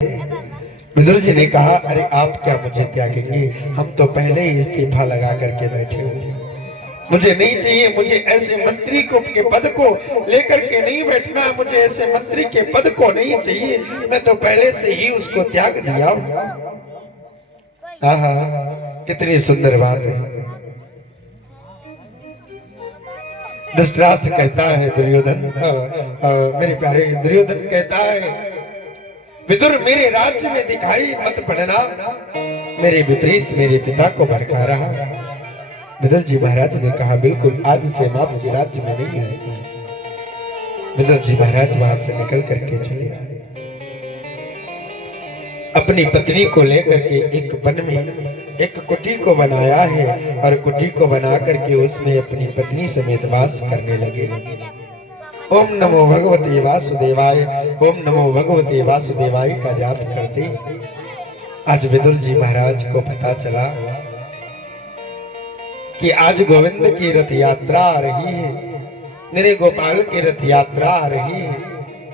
विदुर जी ने कहा, अरे आप क्या मुझे त्यागेंगे? हम तो पहले ही इस्तीफा लगा करके बैठे हुए हैं। मुझे नहीं चाहिए, मुझे ऐसे मंत्री को के पद को लेकर के नहीं बैठना, मुझे ऐसे मंत्री के पद को नहीं चाहिए। मैं तो पहले से ही उसको त्याग दिया। आहा, कितनी सुंदर बात है। धृतराष्ट्र कहता है दुर्योधन, मेरे प्यारे दुर्योधन कहता है, विदुर मेरे राज्य में दिखाई मत पड़ना, मेरे विपरीत मेरे पिता को भड़का रहा। विदुर जी महाराज ने कहा, बिल्कुल आज से हम आपके राज्य में नहीं आएंगे। विदुर जी महाराज वहां से निकल करके चले आए। अपनी पत्नी को लेकर के एक वन में एक कुटी को बनाया है और कुटी को बना करके उसमें अपनी पत्नी समेत वास करने लगे। ओम नमो भगवते वासुदेवाय, ओम नमो भगवते वासुदेवाय का जाप करते आज विदुर जी महाराज को पता चला कि आज गोविंद की रथ यात्रा आ रही है, मेरे गोपाल की रथ यात्रा आ रही है।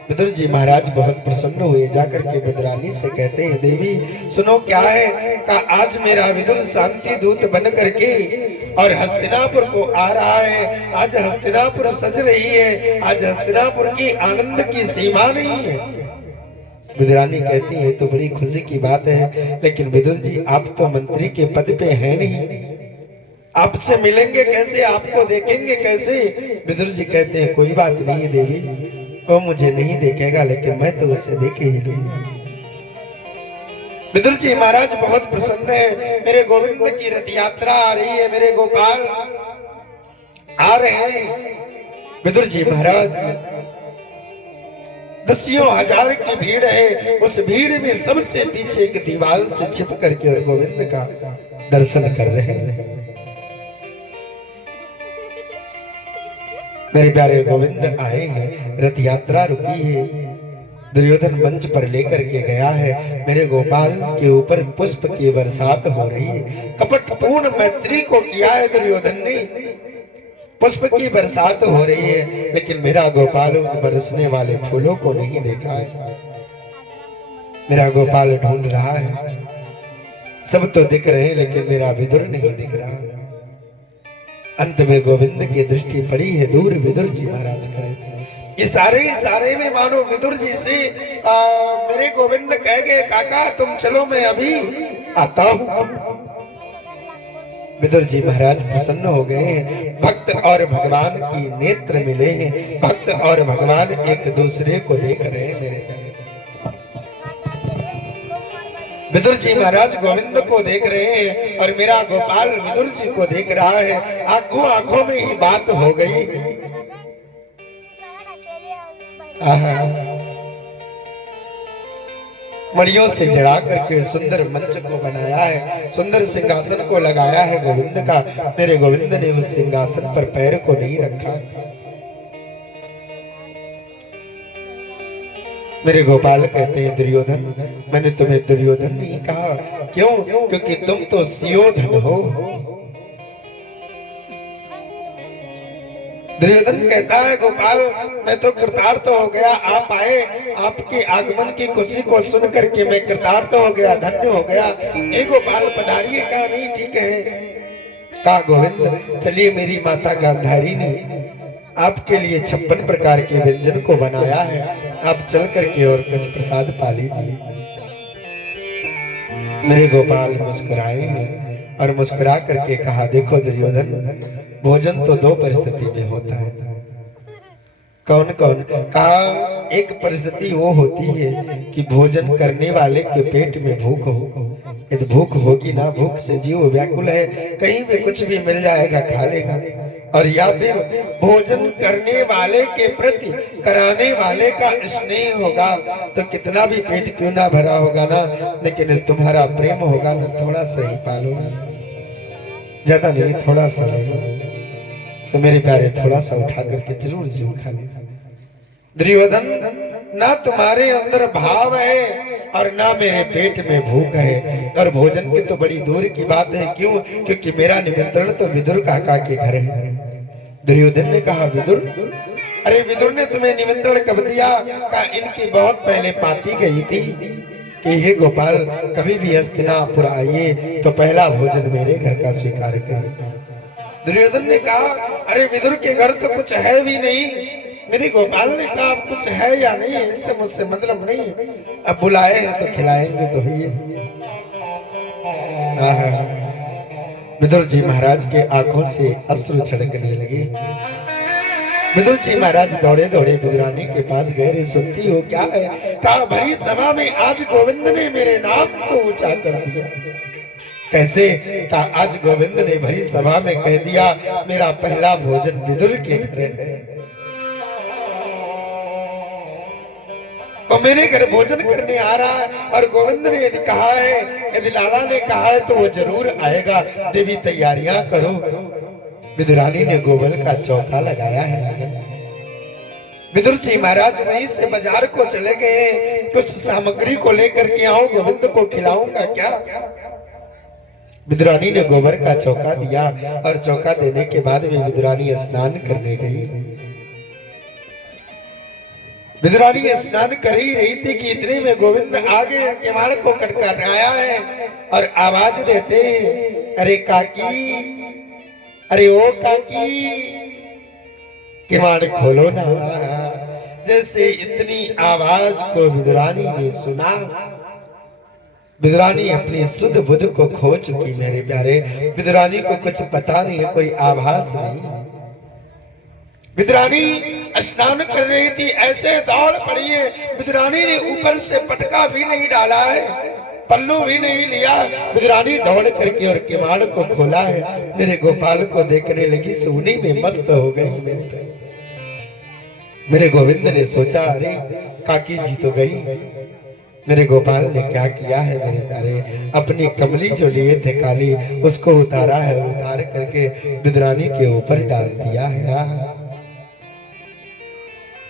विदुर जी महाराज बहुत प्रसन्न हुए, जाकर के विदुरानी से कहते हैं, देवी सुनो क्या है? का आज मेरा विदुर शांति दूत बन करके और हस्तिनापुर को आ रहा है। आज हस्तिनापुर सज रही है, आज हस्तिनापुर की आनंद की सीमा नहीं है। विदुरानी कहती है, तो बड़ी खुशी की बात है, लेकिन विदुर जी आप तो मंत्री के पद पे हैं नहीं, आपसे मिलेंगे कैसे, आपको देखेंगे कैसे? विदुर जी कहते हैं, कोई बात नहीं है देवी, वो मुझे नहीं देखेगा लेकिन मैं तो उसे देखे ही लूंगा। विदुर जी महाराज बहुत प्रसन्न है, मेरे गोविंद की रथ यात्रा आ रही है, मेरे गोपाल आ रहे हैं। विदुर जी महाराज दसियों हजार की भीड़ है, उस भीड़ में सबसे पीछे एक दीवार से छिप करके और गोविंद का दर्शन कर रहे हैं। मेरे प्यारे गोविंद आए हैं, रथ यात्रा रुकी है, दुर्योधन मंच पर लेकर के गया है, मेरे गोपाल के ऊपर पुष्प की बरसात हो रही है। कपटपूर्ण मैत्री को किया है दुर्योधन ने, पुष्प की बरसात हो रही है, लेकिन मेरा गोपाल उन बरसने वाले फूलों को नहीं देखा है। मेरा गोपाल ढूंढ रहा है, सब तो दिख रहे हैं लेकिन मेरा विदुर नहीं दिख रहा। अंत में गोविंद की दृष्टि पड़ी है, दूर विदुर जी महाराज खड़े। इशारे में मानो विदुर जी से मेरे गोविंद कह गए, काका तुम चलो मैं अभी आता हूं। विदुर जी महाराज प्रसन्न हो गए हैं, भक्त और भगवान की नेत्र मिले हैं, भक्त और भगवान एक दूसरे को देख रहे हैं। मेरे विदुर जी महाराज गोविंद को देख रहे हैं और मेरा गोपाल विदुर जी को देख रहा है। आंखों आंखों में ही बात हो गई। मड़ियों से जड़ा करके सुंदर मंच को बनाया है, सुंदर सिंहासन को लगाया है गोविंद का। मेरे गोविंद ने उस सिंहासन पर पैर को नहीं रखा। मेरे गोपाल कहते हैं, दुर्योधन मैंने तुम्हें दुर्योधन नहीं कहा, क्यों? क्योंकि तुम तो सुयोधन हो। दुर्योधन कहता है, गोपाल मैं तो कृतार्थ हो गया, आप आए, आपके आगमन की खुशी को सुन करके मैं कृतार्थ हो गया, धन्य हो गया। ए गोपाल पधारिए। कहा नहीं ठीक है। कहा गोविंद चलिए, मेरी माता गांधारी ने आपके लिए 56 प्रकार के व्यंजन को बनाया है, आप चल करके और कुछ प्रसाद पा लीजिए। मेरे गोपाल मुस्कुराए हैं और मुस्कुरा करके कहा, देखो दुर्योधन, भोजन तो दो परिस्थिति में होता है। कौन कौन? कहा एक परिस्थिति वो होती है कि भोजन करने वाले के पेट में भूख हो, यदि भूख होगी ना, भूख से जीव व्याकुल है, कहीं भी कुछ भी मिल जाएगा खा लेगा। और या फिर भोजन करने वाले के प्रति कराने वाले का स्नेह होगा, तो कितना भी पेट क्यों ना भरा होगा ना, लेकिन तुम्हारा प्रेम होगा ना, थोड़ा सा ही पालोगा, ज्यादा नहीं, थोड़ा सा लेगा। तो मेरे प्यारे थोड़ा सा उठा करके जरूर जीव खा लेगा। दुर्योधन ना तुम्हारे अंदर भाव है और ना मेरे पेट में भूख है, और भोजन की तो बड़ी दूर की बात है। क्यों? क्योंकि मेरा निमंत्रण तो विदुर काका के घर है। दुर्योधन ने कहा, विदुर? अरे विदुर ने तुम्हें निमंत्रण कब दिया? कहा इनकी बहुत पहले पाती गई थी, कि हे गोपाल, कभी भी हस्तिनापुर आइए तो पहला भोजन मेरे घर का स्वीकार करें। दुर्योधन ने कहा, अरे विदुर के घर तो कुछ है भी नहीं। मेरे गोपाल ने कहा, अब कुछ है या नहीं इससे मुझसे मतलब नहीं, अब बुलाए हैं तो खिलाएंगे तो ही। विदुर जी महाराज के आंखों से अश्रु छलकने लगे। विदुर जी महाराज दौड़े दौड़े विदुरानी के पास गए। रे सुनती हो क्या है? कहा, भरी सभा में आज गोविंद ने मेरे नाम को ऊंचा कर दिया। कैसे? कहा, आज गोविंद ने भरी सभा में कह दिया मेरा पहला भोजन विदुर के घर है, और मेरे घर भोजन करने आ रहा है। और गोविंद ने यदि कहा है, यदि लाला ने कहा है तो वो जरूर आएगा। देवी तैयारियां करो। विदुरानी ने गोबल का चौका लगाया है। विदुर जी महाराज वहीं से बाजार को चले गए। कुछ सामग्री को लेकर के आओ, गोविंद को खिलाऊंगा क्या। विदुरानी ने गोबर का चौका दिया और चौका देने के बाद में विदुरानी स्नान करने गई। विदुरानी स्नान कर ही रही थी कि इतने में गोविंद आगे किवाड़ को खटखटाया है और आवाज देते, अरे काकी, अरे ओ काकी, किवाड़ खोलो ना। जैसे इतनी आवाज को विदुरानी ने सुना, विदुरानी अपनी सुध बुध को खो चुकी। मेरे प्यारे, विदुरानी को कुछ पता नहीं है, कोई आभास नहीं। विदुरानी स्नान कर रही थी, ऐसे दौड़ पड़ी है। विदुरानी ने ऊपर से पटका भी नहीं डाला है, पल्लू भी नहीं लिया। विदुरानी दौड़ करके और किवाड़ को खोला है। मेरे गोपाल को देखने लगी, सोने में मस्त हो गई। मेरे गोविंद ने सोचा, अरे काकी जी तो गई, मेरे गोपाल ने क्या किया है। मेरे प्यारे, अपनी कमली जो लिए थे काली, उसको उतारा है, उतार करके विदुरानी के ऊपर डाल दिया है।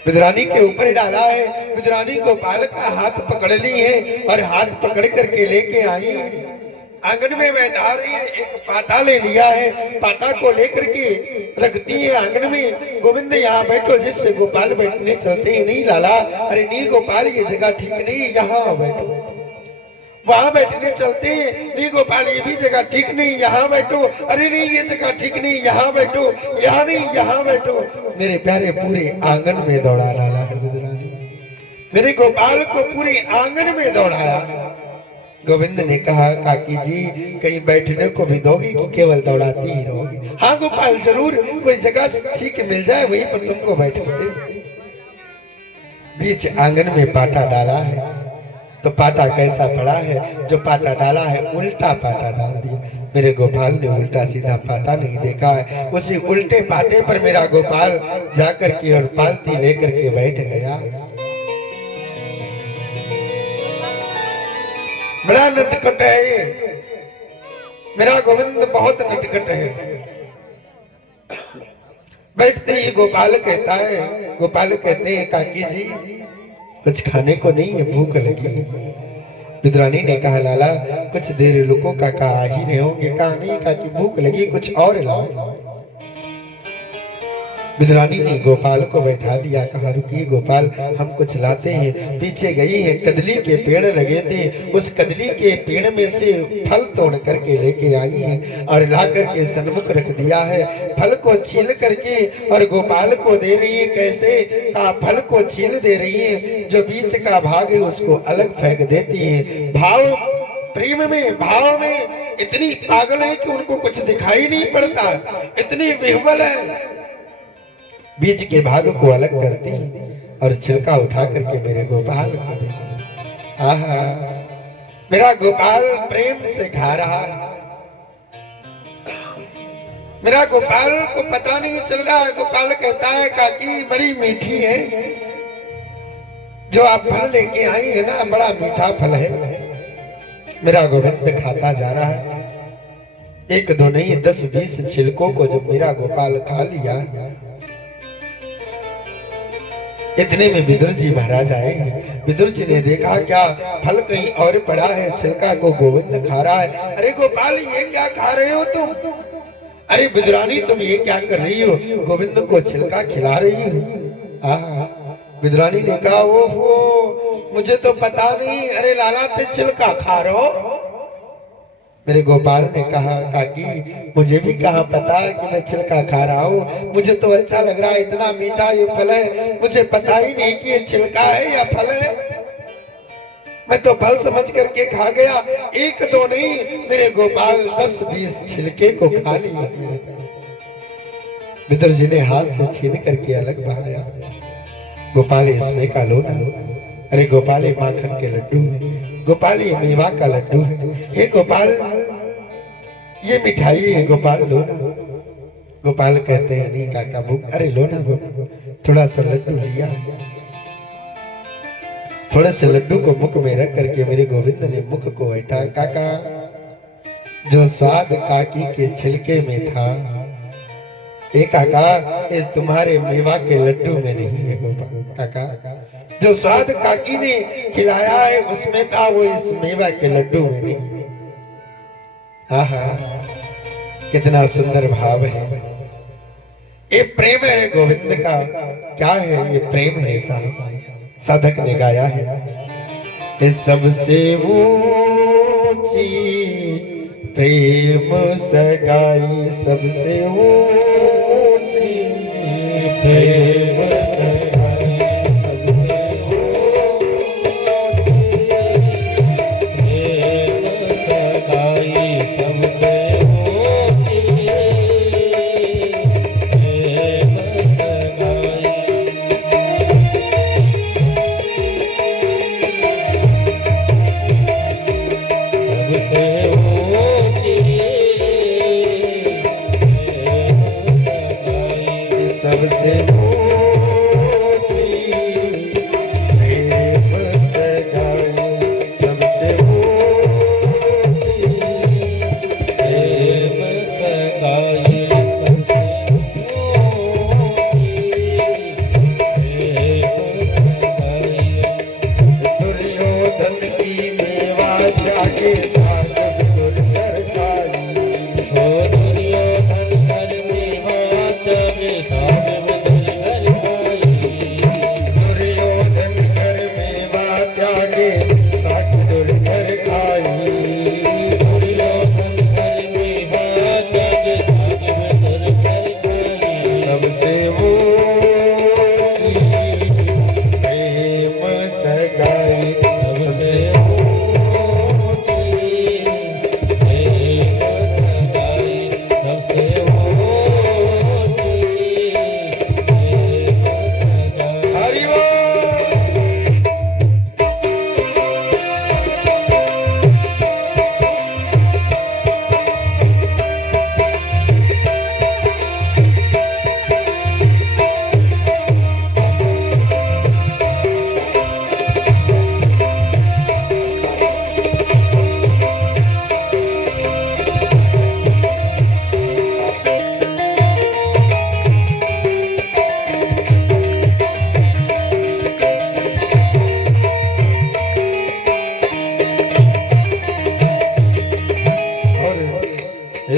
विदुरानी के ऊपर डाला है। विदुरानी गोपाल का हाथ पकड़ ली है और हाथ पकड़ करके लेके आई है। आंगन में बैठा रही है। एक पाटा ले लिया है, पाटा को लेकर के रखती है आंगन में। गोविंद यहाँ बैठो, जिससे गोपाल बैठने चलते ही नहीं लाला। अरे नहीं गोपाल, ये जगह ठीक नहीं, यहाँ बैठो। वहां बैठने चलते हैं, नहीं गोपाल ये भी जगह ठीक नहीं, यहाँ बैठो। अरे नहीं ये जगह ठीक नहीं, यहाँ बैठो। यहाँ नहीं, यहाँ बैठो। मेरे प्यारे, पूरे आंगन में दौड़ा डाला है विदुरानी। मेरे गोपाल को पूरे आंगन में दौड़ाया। गोविंद ने कहा, काकी जी कहीं बैठने को भी दोगी कि केवल दौड़ाती ही रहोगी? हाँ गोपाल, जरूर कोई जगह ठीक मिल जाए वहीं पर तुमको बैठते। बीच आंगन में पाटा डाला है, तो पाटा कैसा पड़ा है? जो पाटा डाला है उल्टा पाटा डाल दिया। मेरे गोपाल ने उल्टा सीधा पाटा नहीं देखा है। उसी उल्टे पाटे पर मेरा गोपाल जाकर के और पालती लेकर के बैठ गया। बड़ा नटखट है ये मेरा गोविंद, बहुत नटखट है। बैठते ही गोपाल कहता है, गोपाल कहते हैं, काकी जी कुछ खाने को नहीं है, भूख लगी है। विदुरानी ने कहा, लाला कुछ देर रुको, काका आ ही रहे होंगे। कहा नहीं काकी, भूख लगी, कुछ और लाओ। विदुरानी ने गोपाल को बैठा दिया। कहा, रुकिए गोपाल, हम कुछ लाते हैं। पीछे गई है, कदली के पेड़ लगे थे, उस कदली के पेड़ में से फल तोड़ करके लेके आई है और ला करके सन्मुख रख दिया है। फल को छील करके और गोपाल को दे रही है। कैसे? कहा, फल को छील दे रही है, जो बीच का भाग है उसको अलग फेंक देती है। भाव प्रेम में, भाव में इतनी पागल है कि उनको कुछ दिखाई नहीं पड़ता, इतनी विह्वल है। बीच के भाग को अलग करती और छिलका उठा करके मेरे गोपाल को देती। आहा, मेरा गोपाल प्रेम से खा रहा है। मेरा गोपाल को पता नहीं चल रहा है। गोपाल कहता है, काकी बड़ी मीठी है, जो आप फल लेके आई है ना, बड़ा मीठा फल है। मेरा गोविंद खाता जा रहा है। एक दो नहीं 10-20 छिलकों को जब मेरा गोपाल खा लिया, इतने में विदुर जी महाराज आए। विदुर जी ने देखा, क्या फल कहीं और पड़ा है, छिलका को गोविंद खा रहा है। अरे गोपाल, ये क्या खा रहे हो तुम? अरे विदुरानी, तुम ये क्या कर रही हो? गोविंद को छिलका खिला रही हो। विदुरानी ने कहा, ओहो मुझे तो पता नहीं। अरे लाला ते छिलका खा रहो। मेरे गोपाल ने कहा काकी मुझे भी कहा पता कि मैं छिलका खा रहा हूँ, मुझे तो अच्छा लग रहा है, इतना मीठा ये फल है, मुझे पता ही नहीं कि ये छिलका है या फल है। मैं तो फल समझ करके खा गया। एक दो नहीं, मेरे गोपाल 10-20 छिलके को खा लिया। मित्र जी ने हाथ से छीन करके अलग बहाया। गोपाल इसमें का लो ना। अरे गोपाल ये माखन के लड्डू है, गोपाल ये मेवा का लड्डू है, हे गोपाल ये मिठाई है, गोपाल लो ना। गोपाल कहते हैं नहीं काका भूख। अरे लो ना गोपाल, थोड़ा सा लड्डू लिया। थोड़े से लड्डू को मुख में रख करके मेरे गोविंद ने मुख को हटा। काका जो स्वाद काकी के छिलके में था, ए काका इस तुम्हारे मेवा के लड्डू में नहीं है गोपाल। काका जो स्वाद काकी ने खिलाया है उसमें था, वो इस मेवा के लड्डू में नहीं। आहा कितना सुंदर भाव है। ये प्रेम है गोविंद का। क्या है ये प्रेम है? साधक ने गाया है, इस सबसे ऊंची प्रेम सगाई, सबसे ऊंची प्रेम सगाई,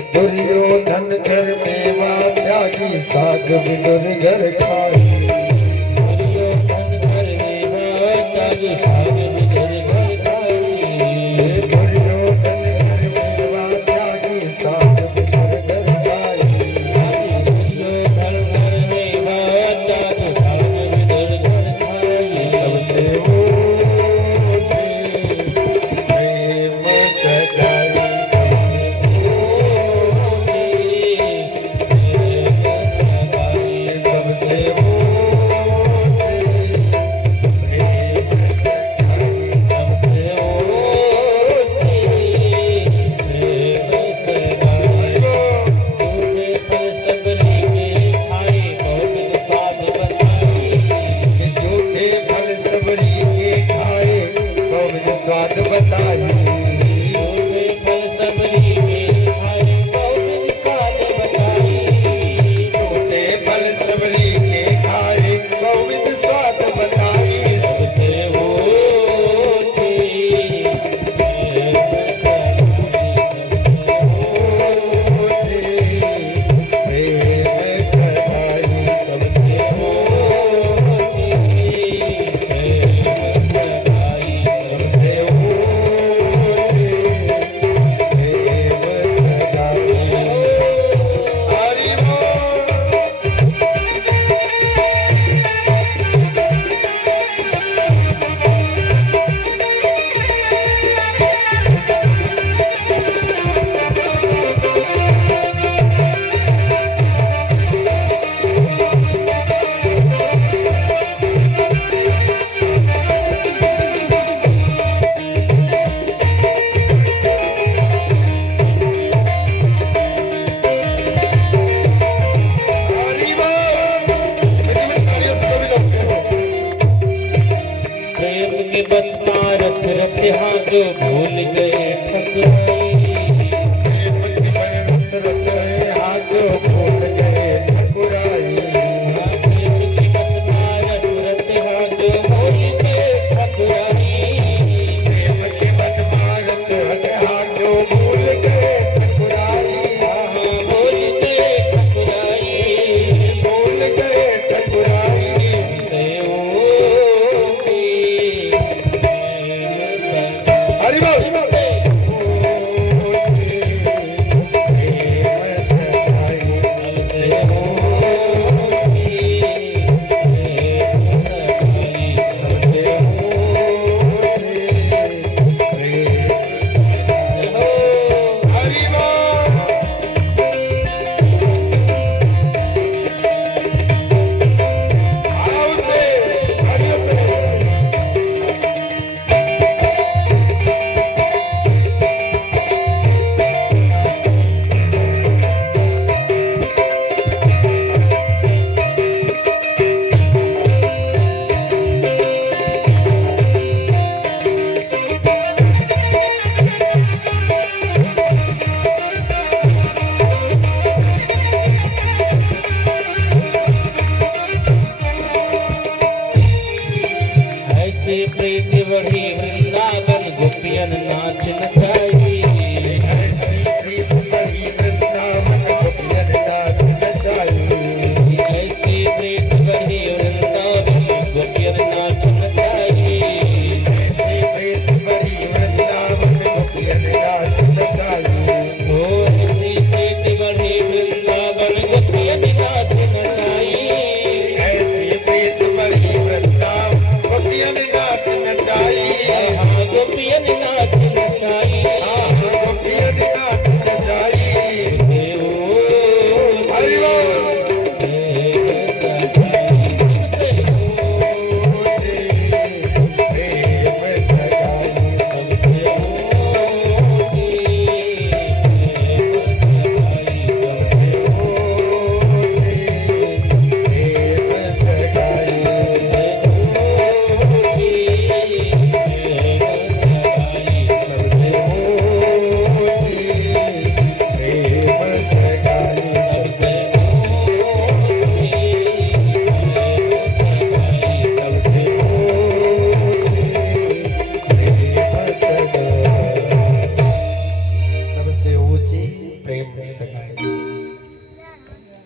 दुर्योधन घर मेवा त्यागी, साग विदुर घर खाई। दुर्योधन घर मेवा त्यागी, साग विदुर घर खाई। दुर्योधन घर मेवा त्यागी, साग विदुर घर खाई। दुर्योधन घर मेवा त्यागी, साग विदुर घर खाई। सबसे ऊंची प्रेम सगाई, स्वाद बताई। फल सबरी के खाए बहुत स्वाद बताई। छोटे फल सबरी के खाए बहुत स्वाद बताई। सबसे ऊंची प्रेम सगाई, सबसे ऊंची प्रेम सगाई। जो भूल गए ठकुराई। जो भूल गए ठकुराई।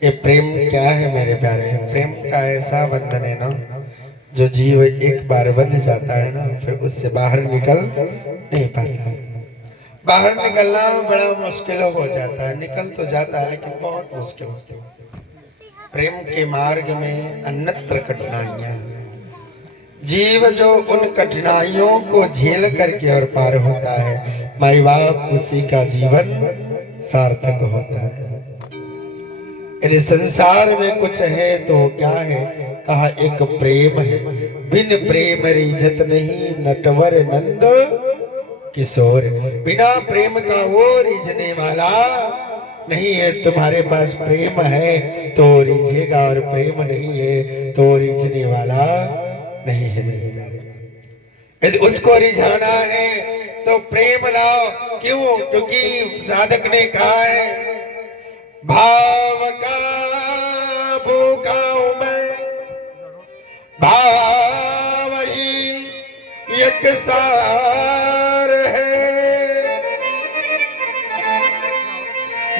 ये प्रेम क्या है मेरे प्यारे? प्रेम का ऐसा बंधन है ना, जो जीव एक बार बंध जाता है ना, फिर उससे बाहर निकल नहीं पाता। बाहर निकलना बड़ा मुश्किल हो जाता है, निकल तो जाता है लेकिन बहुत मुश्किल होता है। प्रेम के मार्ग में अन्यत्र कठिनाइयां, जीव जो उन कठिनाइयों को झेल करके और पार होता है, माई बाप उसी का जीवन सार्थक होता है। यदि संसार में कुछ है तो क्या है? कहा एक प्रेम है, बिन प्रेम रीझत नहीं नटवर नंद किशोर। बिना प्रेम का वो रीझने वाला नहीं है। तुम्हारे पास प्रेम है तो रीझेगा, और प्रेम नहीं है तो रीझने वाला नहीं है मेरे प्यारे। यदि उसको रिझाना है तो प्रेम लाओ। क्यों? क्योंकि साधक ने कहा है, भाव का भूखा हूं मैं, भाव ही एक सार है।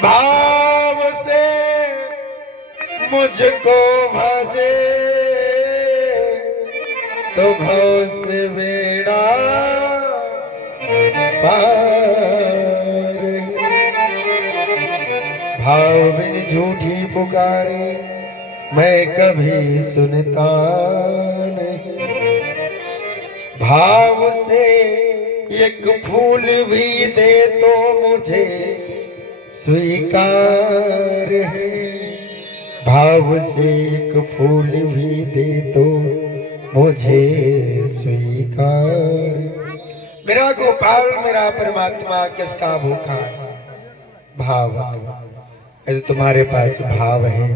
भाव से मुझको भजे तो भाव से बेड़ा पार। भाव बिन झूठी पुकारे मैं कभी सुनता नहीं। भाव से एक फूल भी दे तो मुझे स्वीकार है। भाव से एक फूल भी दे तो मुझे स्वीकार। मेरा गोपाल मेरा परमात्मा किसका भूखा है? भाव। यदि तुम्हारे पास भाव है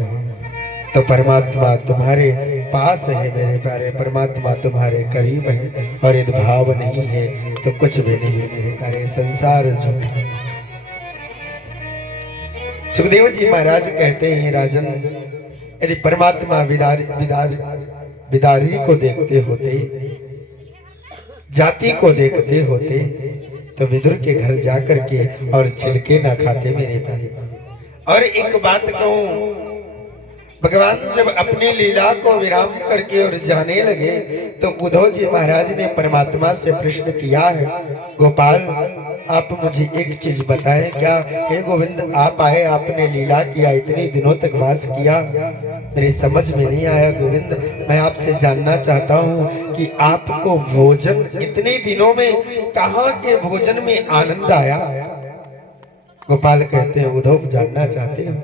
तो परमात्मा तुम्हारे पास है मेरे प्यारे, परमात्मा तुम्हारे करीब है, और यदि भाव नहीं है तो कुछ भी नहीं मेरे प्यारे, संसार झूठा। सुखदेव जी महाराज कहते हैं, राजन यदि परमात्मा बिदारी को देखते होते, जाति को देखते होते, तो विदुर के घर जाकर के और छिलके ना खाते मेरे प्यारे। और एक बात कहूं, भगवान जब अपनी लीला को विराम करके और जाने लगे, तो उद्धव जी महाराज ने परमात्मा से प्रश्न किया है, गोपाल आप मुझे एक चीज बताएं, क्या हे गोविंद आप आए, आपने लीला किया, इतने दिनों तक वास किया, मेरी समझ में नहीं आया गोविंद, मैं आपसे जानना चाहता हूँ कि आपको भोजन इतने दिनों में कहाँ के भोजन में आनंद आया। गोपाल कहते हैं, उद्धव जानना चाहते हो,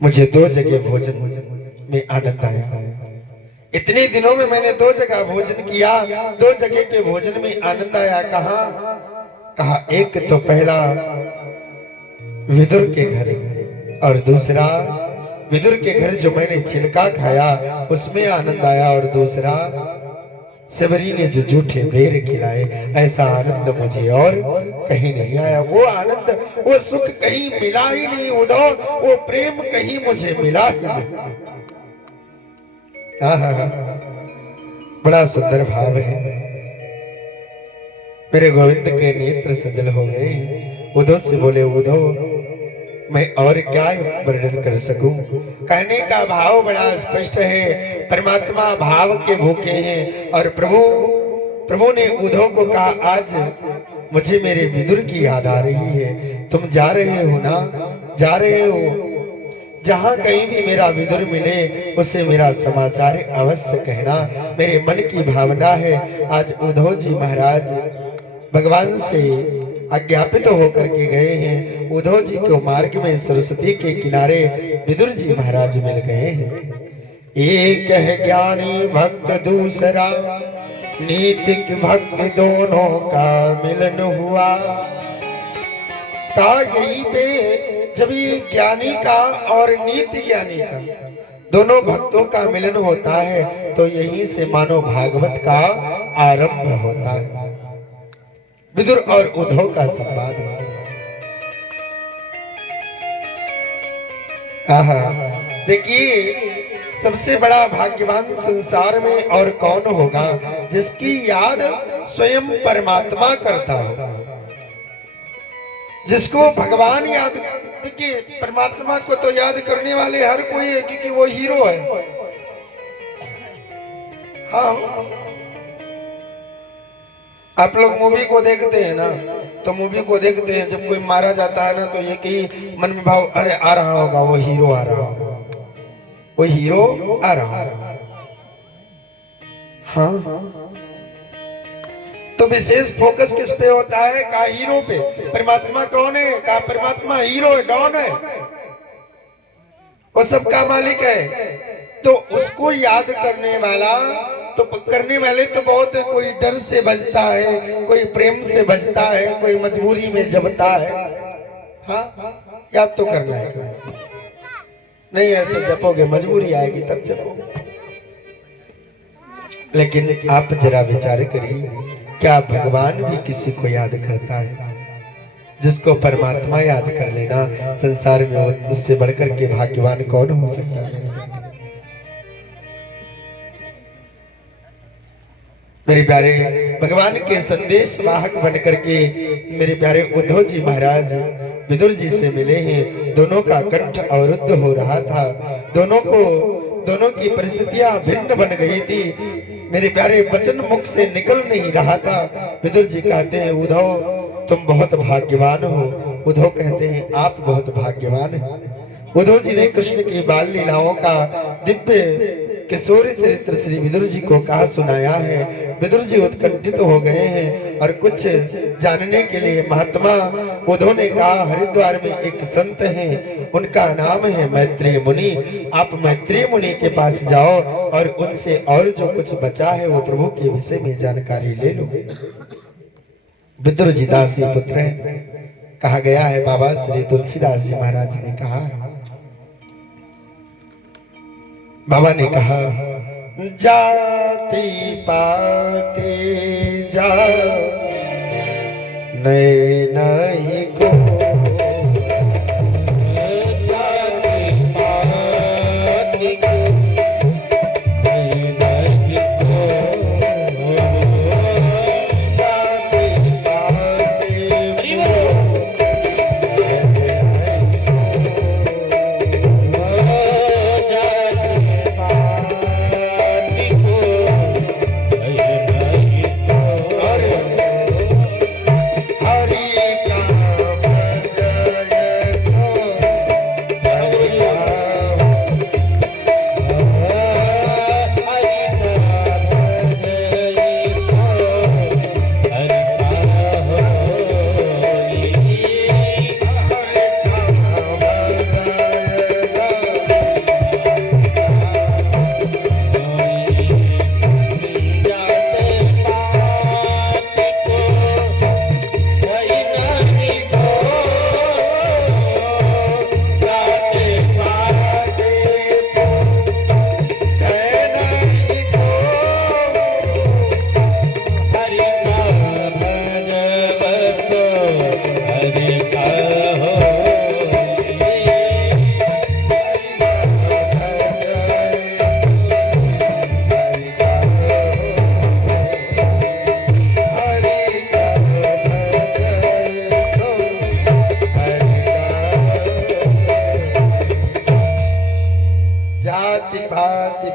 मुझे 2 जगह भोजन में आनंद आया, इतने दिनों में मैंने 2 जगह भोजन किया, 2 जगह के भोजन में आनंद आया। कहा एक तो पहला विदुर के घर, और दूसरा विदुर के घर जो मैंने छिलका खाया उसमें आनंद आया, और दूसरा सबरी ने जो जूठे बेर खिलाए, ऐसा आनंद मुझे और कहीं नहीं आया। वो आनंद, वो सुख कहीं मिला ही नहीं उद्धव, वो प्रेम कहीं मुझे मिला ही नहीं। बड़ा सुंदर भाव है। मेरे गोविंद के नेत्र सजल हो गए। उद्धव से बोले, उद्धव मैं और क्या वर्णन कर सकूं। कहने का भाव बड़ा स्पष्ट है, परमात्मा भाव के भूखे हैं। और प्रभु ने उद्धव को कहा, आज मुझे मेरे विदुर की याद आ रही है, तुम जा रहे हो ना, जा रहे हो, जहां कहीं भी मेरा विदुर मिले उसे मेरा समाचार अवश्य कहना, मेरे मन की भावना है। आज उद्धव जी महाराज भगवान से आज्ञापित होकर के गए हैं। उद्धव जी को मार्ग में सरस्वती के किनारे विदुर जी महाराज मिल गए हैं। एक है ज्ञानी भक्त, दूसरा नीतिक भक्त, दोनों का मिलन हुआ। था यहीं पे जब ये ज्ञानी का और नीति ज्ञानी का दोनों भक्तों का मिलन होता है, तो यहीं से मानो भागवत का आरंभ होता है। विदुर और उद्धव का संवाद। देखिए, सबसे बड़ा भाग्यवान संसार में और कौन होगा जिसकी याद स्वयं परमात्मा करता हो, जिसको भगवान याद। देखिए, परमात्मा को तो याद करने वाले हर कोई है, क्योंकि वो हीरो है। हाँ, आप लोग मूवी को देखते हैं ना, तो मूवी को देखते हैं, जब कोई मारा जाता है ना, तो ये कि मन में भाव, अरे आ रहा होगा वो हीरो, आ रहा होगा वो हीरो, आ रहा होगा। हाँ, तो विशेष फोकस किस पे होता है? का हीरो पे। परमात्मा कौन है? का परमात्मा हीरो है, डॉन है, वो सबका मालिक है। तो उसको याद करने वाला, तो करने वाले तो बहुत है, कोई डर से बचता है, कोई प्रेम से बचता है, कोई मजबूरी में जबता है। हाँ, याद तो करना है, नहीं ऐसे जपोगे मजबूरी आएगी तब जपोगे। लेकिन आप जरा विचार करिए, क्या भगवान भी किसी को याद करता है? जिसको परमात्मा याद कर लेना, संसार में उससे बढ़कर के भाग्यवान कौन हो सकता है? मेरे प्यारे, भगवान के संदेश वाहक बनकर के मेरे प्यारे उद्धव जी महाराज विदुर जी से मिले हैं। दोनों का कंठ अवरुद्ध हो रहा था, दोनों की परिस्थितियां भिन्न बन गई थी। मेरे प्यारे, वचन मुख से निकल नहीं रहा था। विदुर जी कहते हैं, उद्धव तुम बहुत भाग्यवान हो। उद्धव कहते हैं, आप बहुत भाग्यवान हैं। उद्धव जी ने कृष्ण की बाल लीलाओं का दिव्य किशोर चरित्र श्री विदुर जी को कहा सुनाया है। विदुर जी उत्कंठित हो गए हैं और कुछ जानने के लिए महात्मा उद्धव ने कहा, हरिद्वार में एक संत हैं, उनका नाम है मैत्रेय मुनि। आप मैत्रेय मुनि के पास जाओ और उनसे और जो कुछ बचा है वो प्रभु के विषय में जानकारी ले लो। विदुर जी दासी पुत्र हैं, कहा गया है, बाबा श्री तुलसीदास जी महाराज ने कहा है, बाबा ने कहा जाति पाति जा नए नई को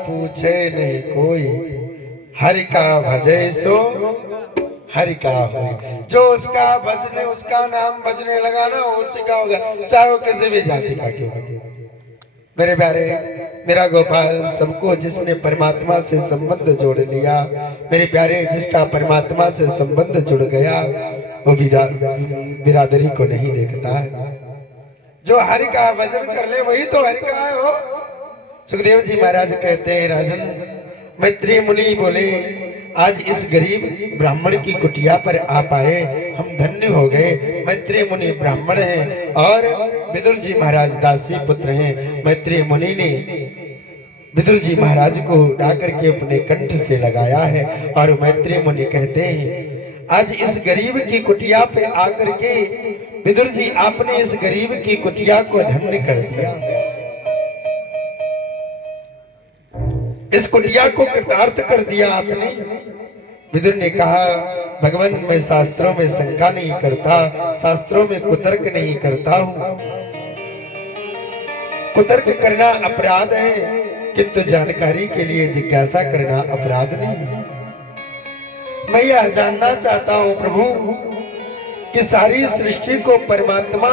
पूछे नहीं कोई, हरि का भजे सो हरि का हो। जो उसका भजने, उसका नाम भजने लगा ना, उसी का होगा, चाहे वो किसी भी जाति का क्यों। मेरे प्यारे, मेरा गोपाल सबको जिसने परमात्मा से संबंध जोड़ लिया, मेरे प्यारे जिसका परमात्मा से संबंध जुड़ गया, वो बिरादरी को नहीं देखता है। जो हरि का भजन कर ले वही तो हरि का है। हो सुखदेव जी महाराज कहते हैं, राजन मैत्री मुनि बोले, आज इस गरीब ब्राह्मण की कुटिया पर आप आए, हम धन्य हो गए। मैत्री मुनि ब्राह्मण हैं और विदुर जी महाराज दासी पुत्र हैं। मैत्री मुनि ने विदुर जी महाराज को उठा करके अपने कंठ से लगाया है और मैत्री मुनि कहते हैं, आज इस गरीब की कुटिया पे आकर के विदुर जी आपने इस गरीब की कुटिया को धन्य कर दिया, इस कुटिया को कृतार्थ कर दिया आपने। विदुर ने कहा, भगवान मैं शास्त्रों में शंका नहीं करता, शास्त्रों में कुतर्क नहीं करता हूं। कुतर्क करना अपराध है, किंतु जानकारी के लिए जिज्ञासा करना अपराध नहीं। मैं यह जानना चाहता हूं प्रभु कि सारी सृष्टि को परमात्मा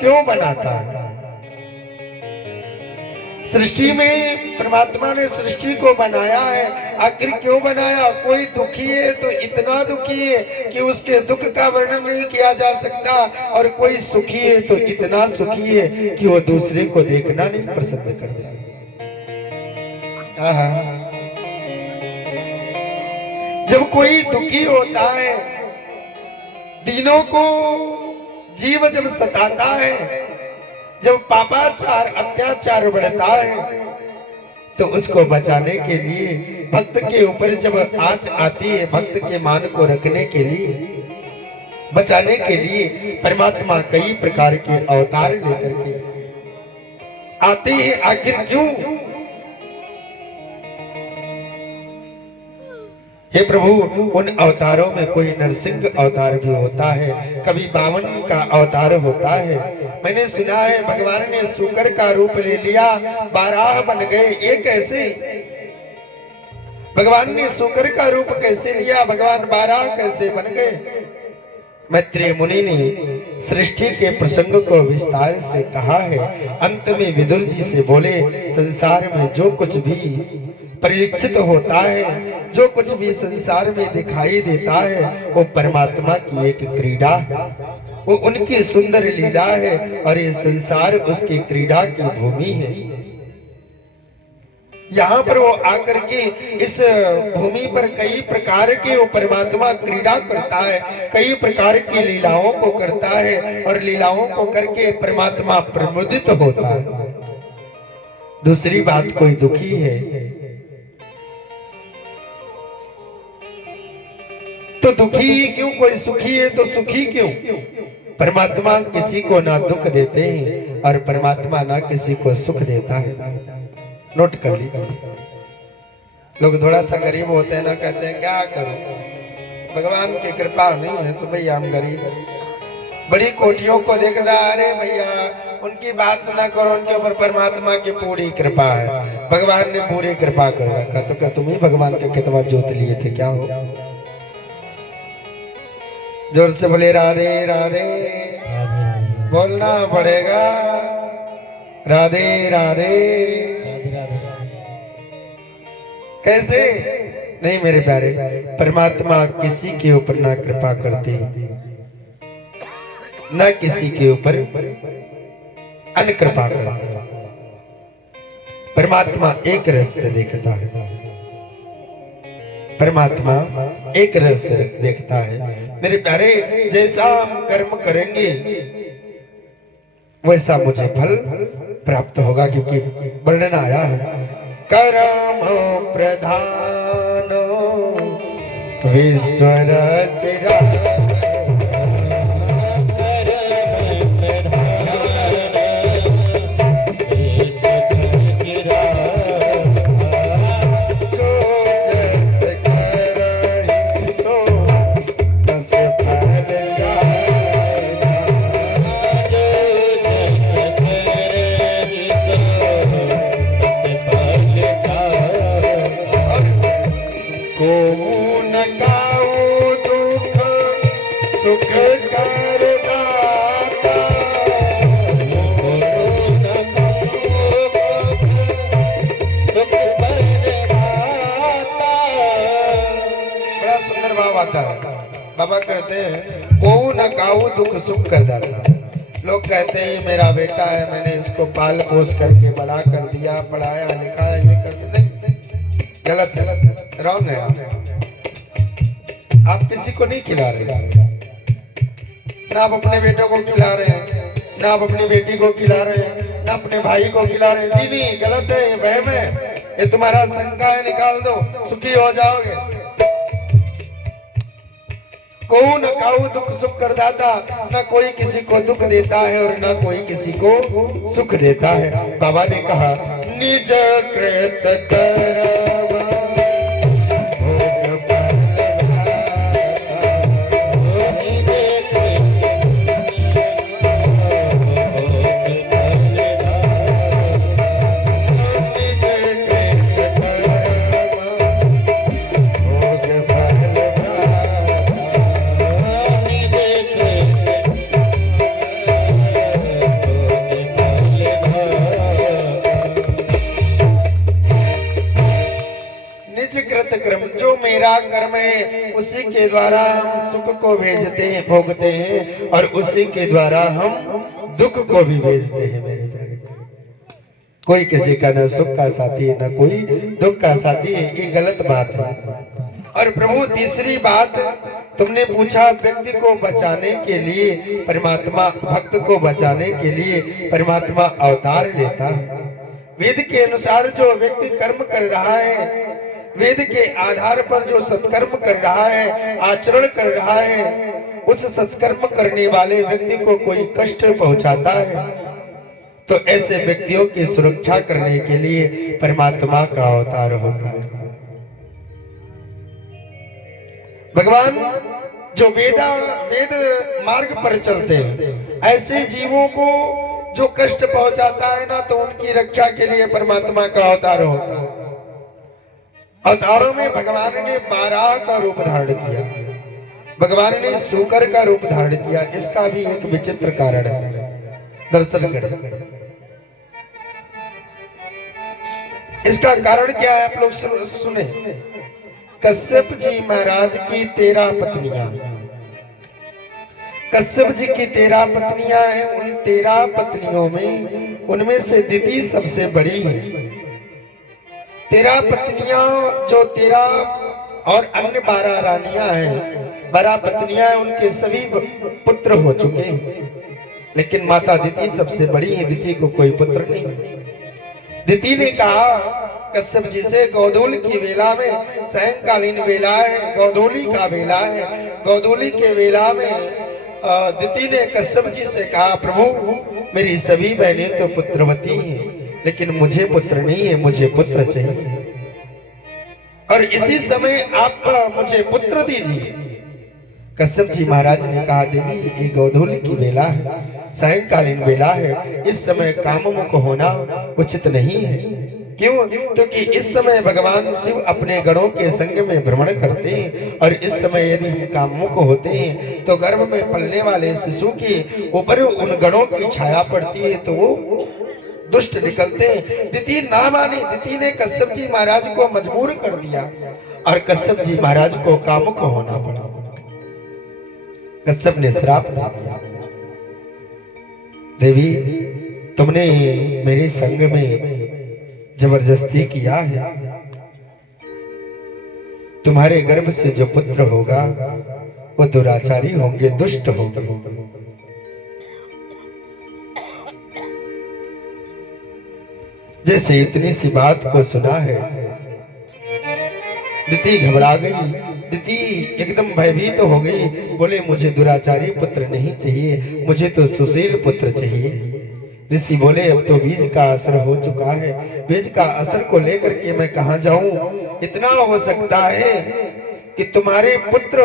क्यों बनाता है। सृष्टि में परमात्मा ने सृष्टि को बनाया है, आखिर क्यों बनाया। कोई दुखी है तो इतना दुखी है कि उसके दुख का वर्णन नहीं किया जा सकता, और कोई सुखी है तो इतना सुखी है कि वो दूसरे को देखना नहीं पसंद करता। जब कोई दुखी होता है, दीनों को जीव जब सताता है, जब पापाचार अत्याचार बढ़ता है, तो उसको बचाने के लिए, भक्त के ऊपर जब आंच आती है, भक्त के मान को रखने के लिए, बचाने के लिए परमात्मा कई प्रकार के अवतार लेकर के आते हैं। आखिर क्यों? हे प्रभु, उन अवतारों में कोई नरसिंह अवतार भी होता है, कभी बावन का अवतार होता है। मैंने सुना है भगवान ने सूकर का रूप ले लिया, 12 बन गए। ये कैसे? भगवान ने सूकर का रूप कैसे लिया, भगवान 12 कैसे बन गए? मैत्रेय मुनि ने सृष्टि के प्रसंग को विस्तार से कहा है। अंत में विदुर जी से बोले, संसार में जो कुछ भी परिलक्षित होता है, जो कुछ भी संसार में दिखाई देता है, वो परमात्मा की एक क्रीड़ा है, वो उनकी सुंदर लीला है, और ये संसार उसकी क्रीड़ा की भूमि है। यहाँ पर वो आकर के इस भूमि पर कई प्रकार के वो परमात्मा क्रीड़ा करता है, कई प्रकार की लीलाओं को करता है, और लीलाओं को करके परमात्मा प्रमुदित होता है। दूसरी बात, कोई दुखी है तो दुखी ही क्यों, कोई सुखी है तो सुखी क्यों? परमात्मा किसी को ना दुख देते हैं और परमात्मा ना किसी को सुख देता है। नोट कर लीजिए। लोग थोड़ा सा गरीब होते हैं ना, कहते हैं क्या करूं, भगवान की कृपा नहीं है तो भैया हम गरीब। बड़ी कोठियों को देखता, अरे भैया उनकी बात ना करो, उनके ऊपर परमात्मा की पूरी कृपा है, भगवान ने पूरी कृपा कर रखा। तो क्या तुम ही भगवान के कितवा जोत लिए थे क्या हो? जोर से बोले राधे राधे, बोलना पड़ेगा राधे राधे। कैसे? नहीं मेरे प्यारे, परमात्मा किसी के ऊपर ना कृपा करते, ना किसी के ऊपर अनकृपा करते। परमात्मा एक रस से देखता है, परमात्मा एक रस से देखता है। मेरे प्यारे, जैसा हम कर्म करेंगे वैसा मुझे फल प्राप्त होगा, क्योंकि वर्णन आया है कर्म प्रधान विश्व रचना। बाबा कहते हैं को न काऊ दुख सुख कर दाता। लोग कहते हैं ये मेरा बेटा है, मैंने इसको पाल पोस करके बड़ा कर दिया, पढ़ाया लिखाया, ये कर दिया। नहीं, गलत है, रॉन्ग है। आप किसी को नहीं खिला रहे, ना आप अपने बेटों को खिला रहे हैं, ना आप अपनी बेटी को खिला रहे हैं, ना अपने भाई को खिला रहे हैं। जी नहीं, गलत है, वहम है, ये तुम्हारा शंका है, निकाल दो, सुखी हो जाओगे। को न काऊ दुख सुख कर दाता, न कोई किसी को दुख देता है और न कोई किसी को सुख देता है। बाबा ने कहा निज कृत करवा कर्म, जो मेरा कर्म है उसी के द्वारा हम सुख को भेजते हैं, भोगते हैं, और उसी के द्वारा हम दुख को भी भेजते हैं। मेरे प्यारे, कोई किसी का न सुख का साथी है, न कोई दुख का साथी है, ये गलत बात है। और प्रभु तीसरी बात, तुमने पूछा व्यक्ति को बचाने के लिए परमात्मा, भक्त को बचाने के लिए परमात्मा अवतार लेता है। वेद के अनुसार जो व्यक्ति कर्म कर रहा है, वेद के आधार पर जो सत्कर्म कर रहा है, आचरण कर रहा है, उस सत्कर्म करने वाले व्यक्ति को कोई कष्ट पहुंचाता है तो ऐसे व्यक्तियों की सुरक्षा करने के लिए परमात्मा का अवतार होता है। भगवान जो वेद मार्ग पर चलते हैं, ऐसे जीवों को जो कष्ट पहुंचाता है ना, तो उनकी रक्षा के लिए परमात्मा का अवतार होता है। अवतारों में भगवान ने बाराह का रूप धारण किया, भगवान ने सूकर का रूप धारण किया। इसका भी एक विचित्र कारण है, दर्शन करें। इसका कारण क्या है, आप लोग सुने। कश्यप जी महाराज की 13 पत्नियां, कश्यप जी की 13 पत्नियां हैं। उन 13 पत्नियों में उनमें से दीदी सबसे बड़ी है। 13 पत्नियां, जो 13 और अन्य 12 रानियां हैं, 12 पत्नियां हैं, उनके सभी पुत्र हो चुके हैं, लेकिन माता दीदी सबसे बड़ी है। दीदी को कोई पुत्र नहीं। दिति ने कहा कश्यप जी से, गोधूली की वेला में, सायंकालीन वेला है, गोधूली का वेला है, गोधूली के वेला में दिति ने कश्यप जी से कहा, प्रभु मेरी सभी बहनें तो पुत्रवती हैं, लेकिन मुझे पुत्र नहीं है, मुझे पुत्र चाहिए और इसी समय आप मुझे पुत्र दीजिए। कश्यप जी महाराज ने कहा, देवी ये गोधूली की वेला है, सायंकालीन वेला है, इस समय काममुख होना उचित नहीं है। क्यों? क्योंकि इस समय भगवान शिव अपने गणों के संग में भ्रमण करते हैं और इस समय यदि हम काममुख होते हैं तो गर्भ में पलने वाले शिशु के ऊपर उन गणों की छाया पड़ती है तो वो दुष्ट निकलते हैं। दिति ना मानी, दिति ने कश्यप जी महाराज को मजबूर कर दिया और कश्यप जी महाराज को कामुक होना पड़ा। कश्यप ने श्राप दे दिया, देवी तुमने मेरे संग में जबरदस्ती किया है, तुम्हारे गर्भ से जो पुत्र होगा वो दुराचारी होंगे, दुष्ट होंगे। जैसे इतनी सी बात को सुना है दिति घबरा गई, दिति एकदम भयभीत हो गई, बोले मुझे दुराचारी पुत्र नहीं चाहिए, मुझे तो सुशील पुत्र चाहिए। ऋषि बोले अब तो बीज का असर हो चुका है, बीज का असर को लेकर के मैं कहां जाऊं? इतना हो सकता है कि तुम्हारे पुत्र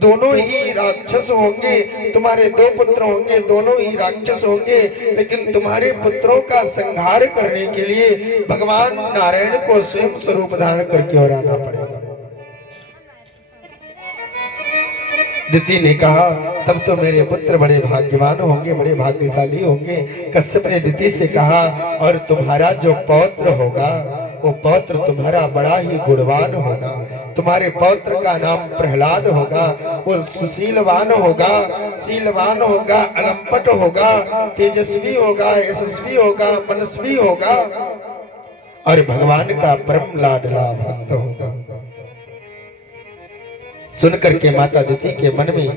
दोनों ही राक्षस होंगे, तुम्हारे दो पुत्र होंगे, दोनों ही राक्षस होंगे, लेकिन तुम्हारे पुत्रों का संहार करने के लिए भगवान नारायण को स्वयं स्वरूप धारण करके और आना पड़ेगा। दिति ने कहा तब तो मेरे पुत्र बड़े भाग्यवान होंगे, बड़े भाग्यशाली होंगे। कश्यप ने दिति से कहा और तुम्हारा जो पौत्र होगा वो पौत्र तुम्हारा बड़ा ही गुणवान होगा, तुम्हारे पौत्र का नाम प्रहलाद होगा, वो सुशीलवान होगा, शीलवान होगा, अलंपट होगा, तेजस्वी होगा, यशस्वी होगा, मनस्वी होगा और भगवान का परम लाडला भक्त होगा। सुनकर के माता दिति के मन में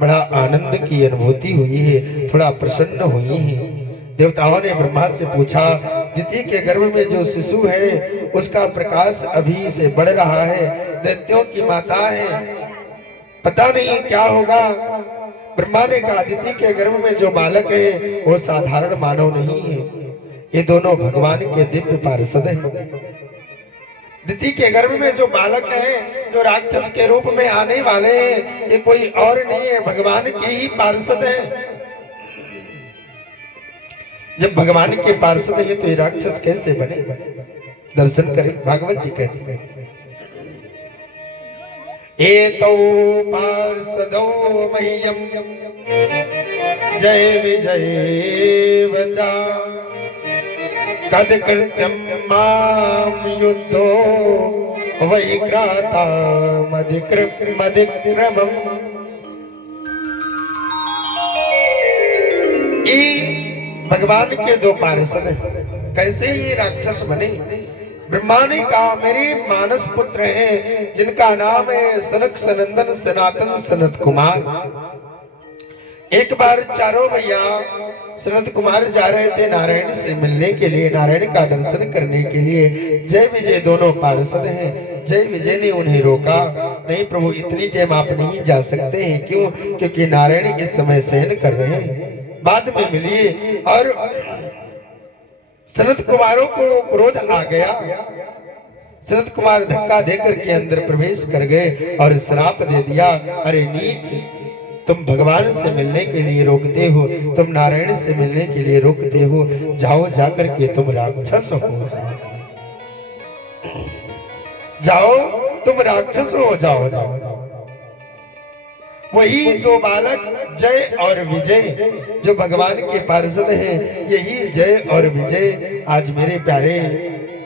बड़ा आनंद की अनुभूति हुई है, थोड़ा प्रसन्न हुई है। देवताओं ने ब्रह्मा से पूछा, दिति के गर्भ में जो शिशु है उसका प्रकाश अभी से बढ़ रहा है, दैत्यों की माता है, पता नहीं क्या होगा। ब्रह्मा ने कहा दिति के गर्भ में जो बालक है वो साधारण मानव नहीं है, ये दोनों भगवान के दिव्य पार्षद हैं। दिति के गर्भ में जो बालक है, जो राक्षस के रूप में आने वाले हैं, ये कोई और नहीं है, भगवान के ही पार्षद हैं। जब भगवान के पार्षद है तो ये राक्षस कैसे बने? दर्शन करें, भागवत जी कहते हैं एतौ पार्षदौ मह्यम जय विजय वचा कद कृत्यम माम युद्धो वै क्राता मधिक्रमम्। भगवान के दो पार्षद हैं, कैसे ये राक्षस बने? ब्रह्मा ने कहा मेरे मानस पुत्र हैं जिनका नाम है सनक सनंदन सनातन सनत कुमार। एक बार चारों भैया सनत कुमार जा रहे थे नारायण से मिलने के लिए, नारायण का दर्शन करने के लिए। जय विजय दोनों पार्षद हैं। जय विजय ने उन्हें रोका, नहीं प्रभु इतनी टाइम आप नहीं जा सकते हैं। क्यों? क्योंकि नारायण इस समय शयन कर रहे हैं, बाद में मिलिए। और सनत कुमारों को क्रोध आ गया, सनत कुमार धक्का देकर के अंदर प्रवेश कर गए और श्राप दे दिया, अरे नीच, तुम भगवान से मिलने के लिए रोकते हो, तुम नारायण से मिलने के लिए रोकते हो, जाओ जाकर के तुम राक्षस हो जाओ, जाओ तुम राक्षस हो जाओ, जाओ। वही दो बालक जय और विजय जो भगवान के पार्षद हैं, यही जय और विजय आज मेरे प्यारे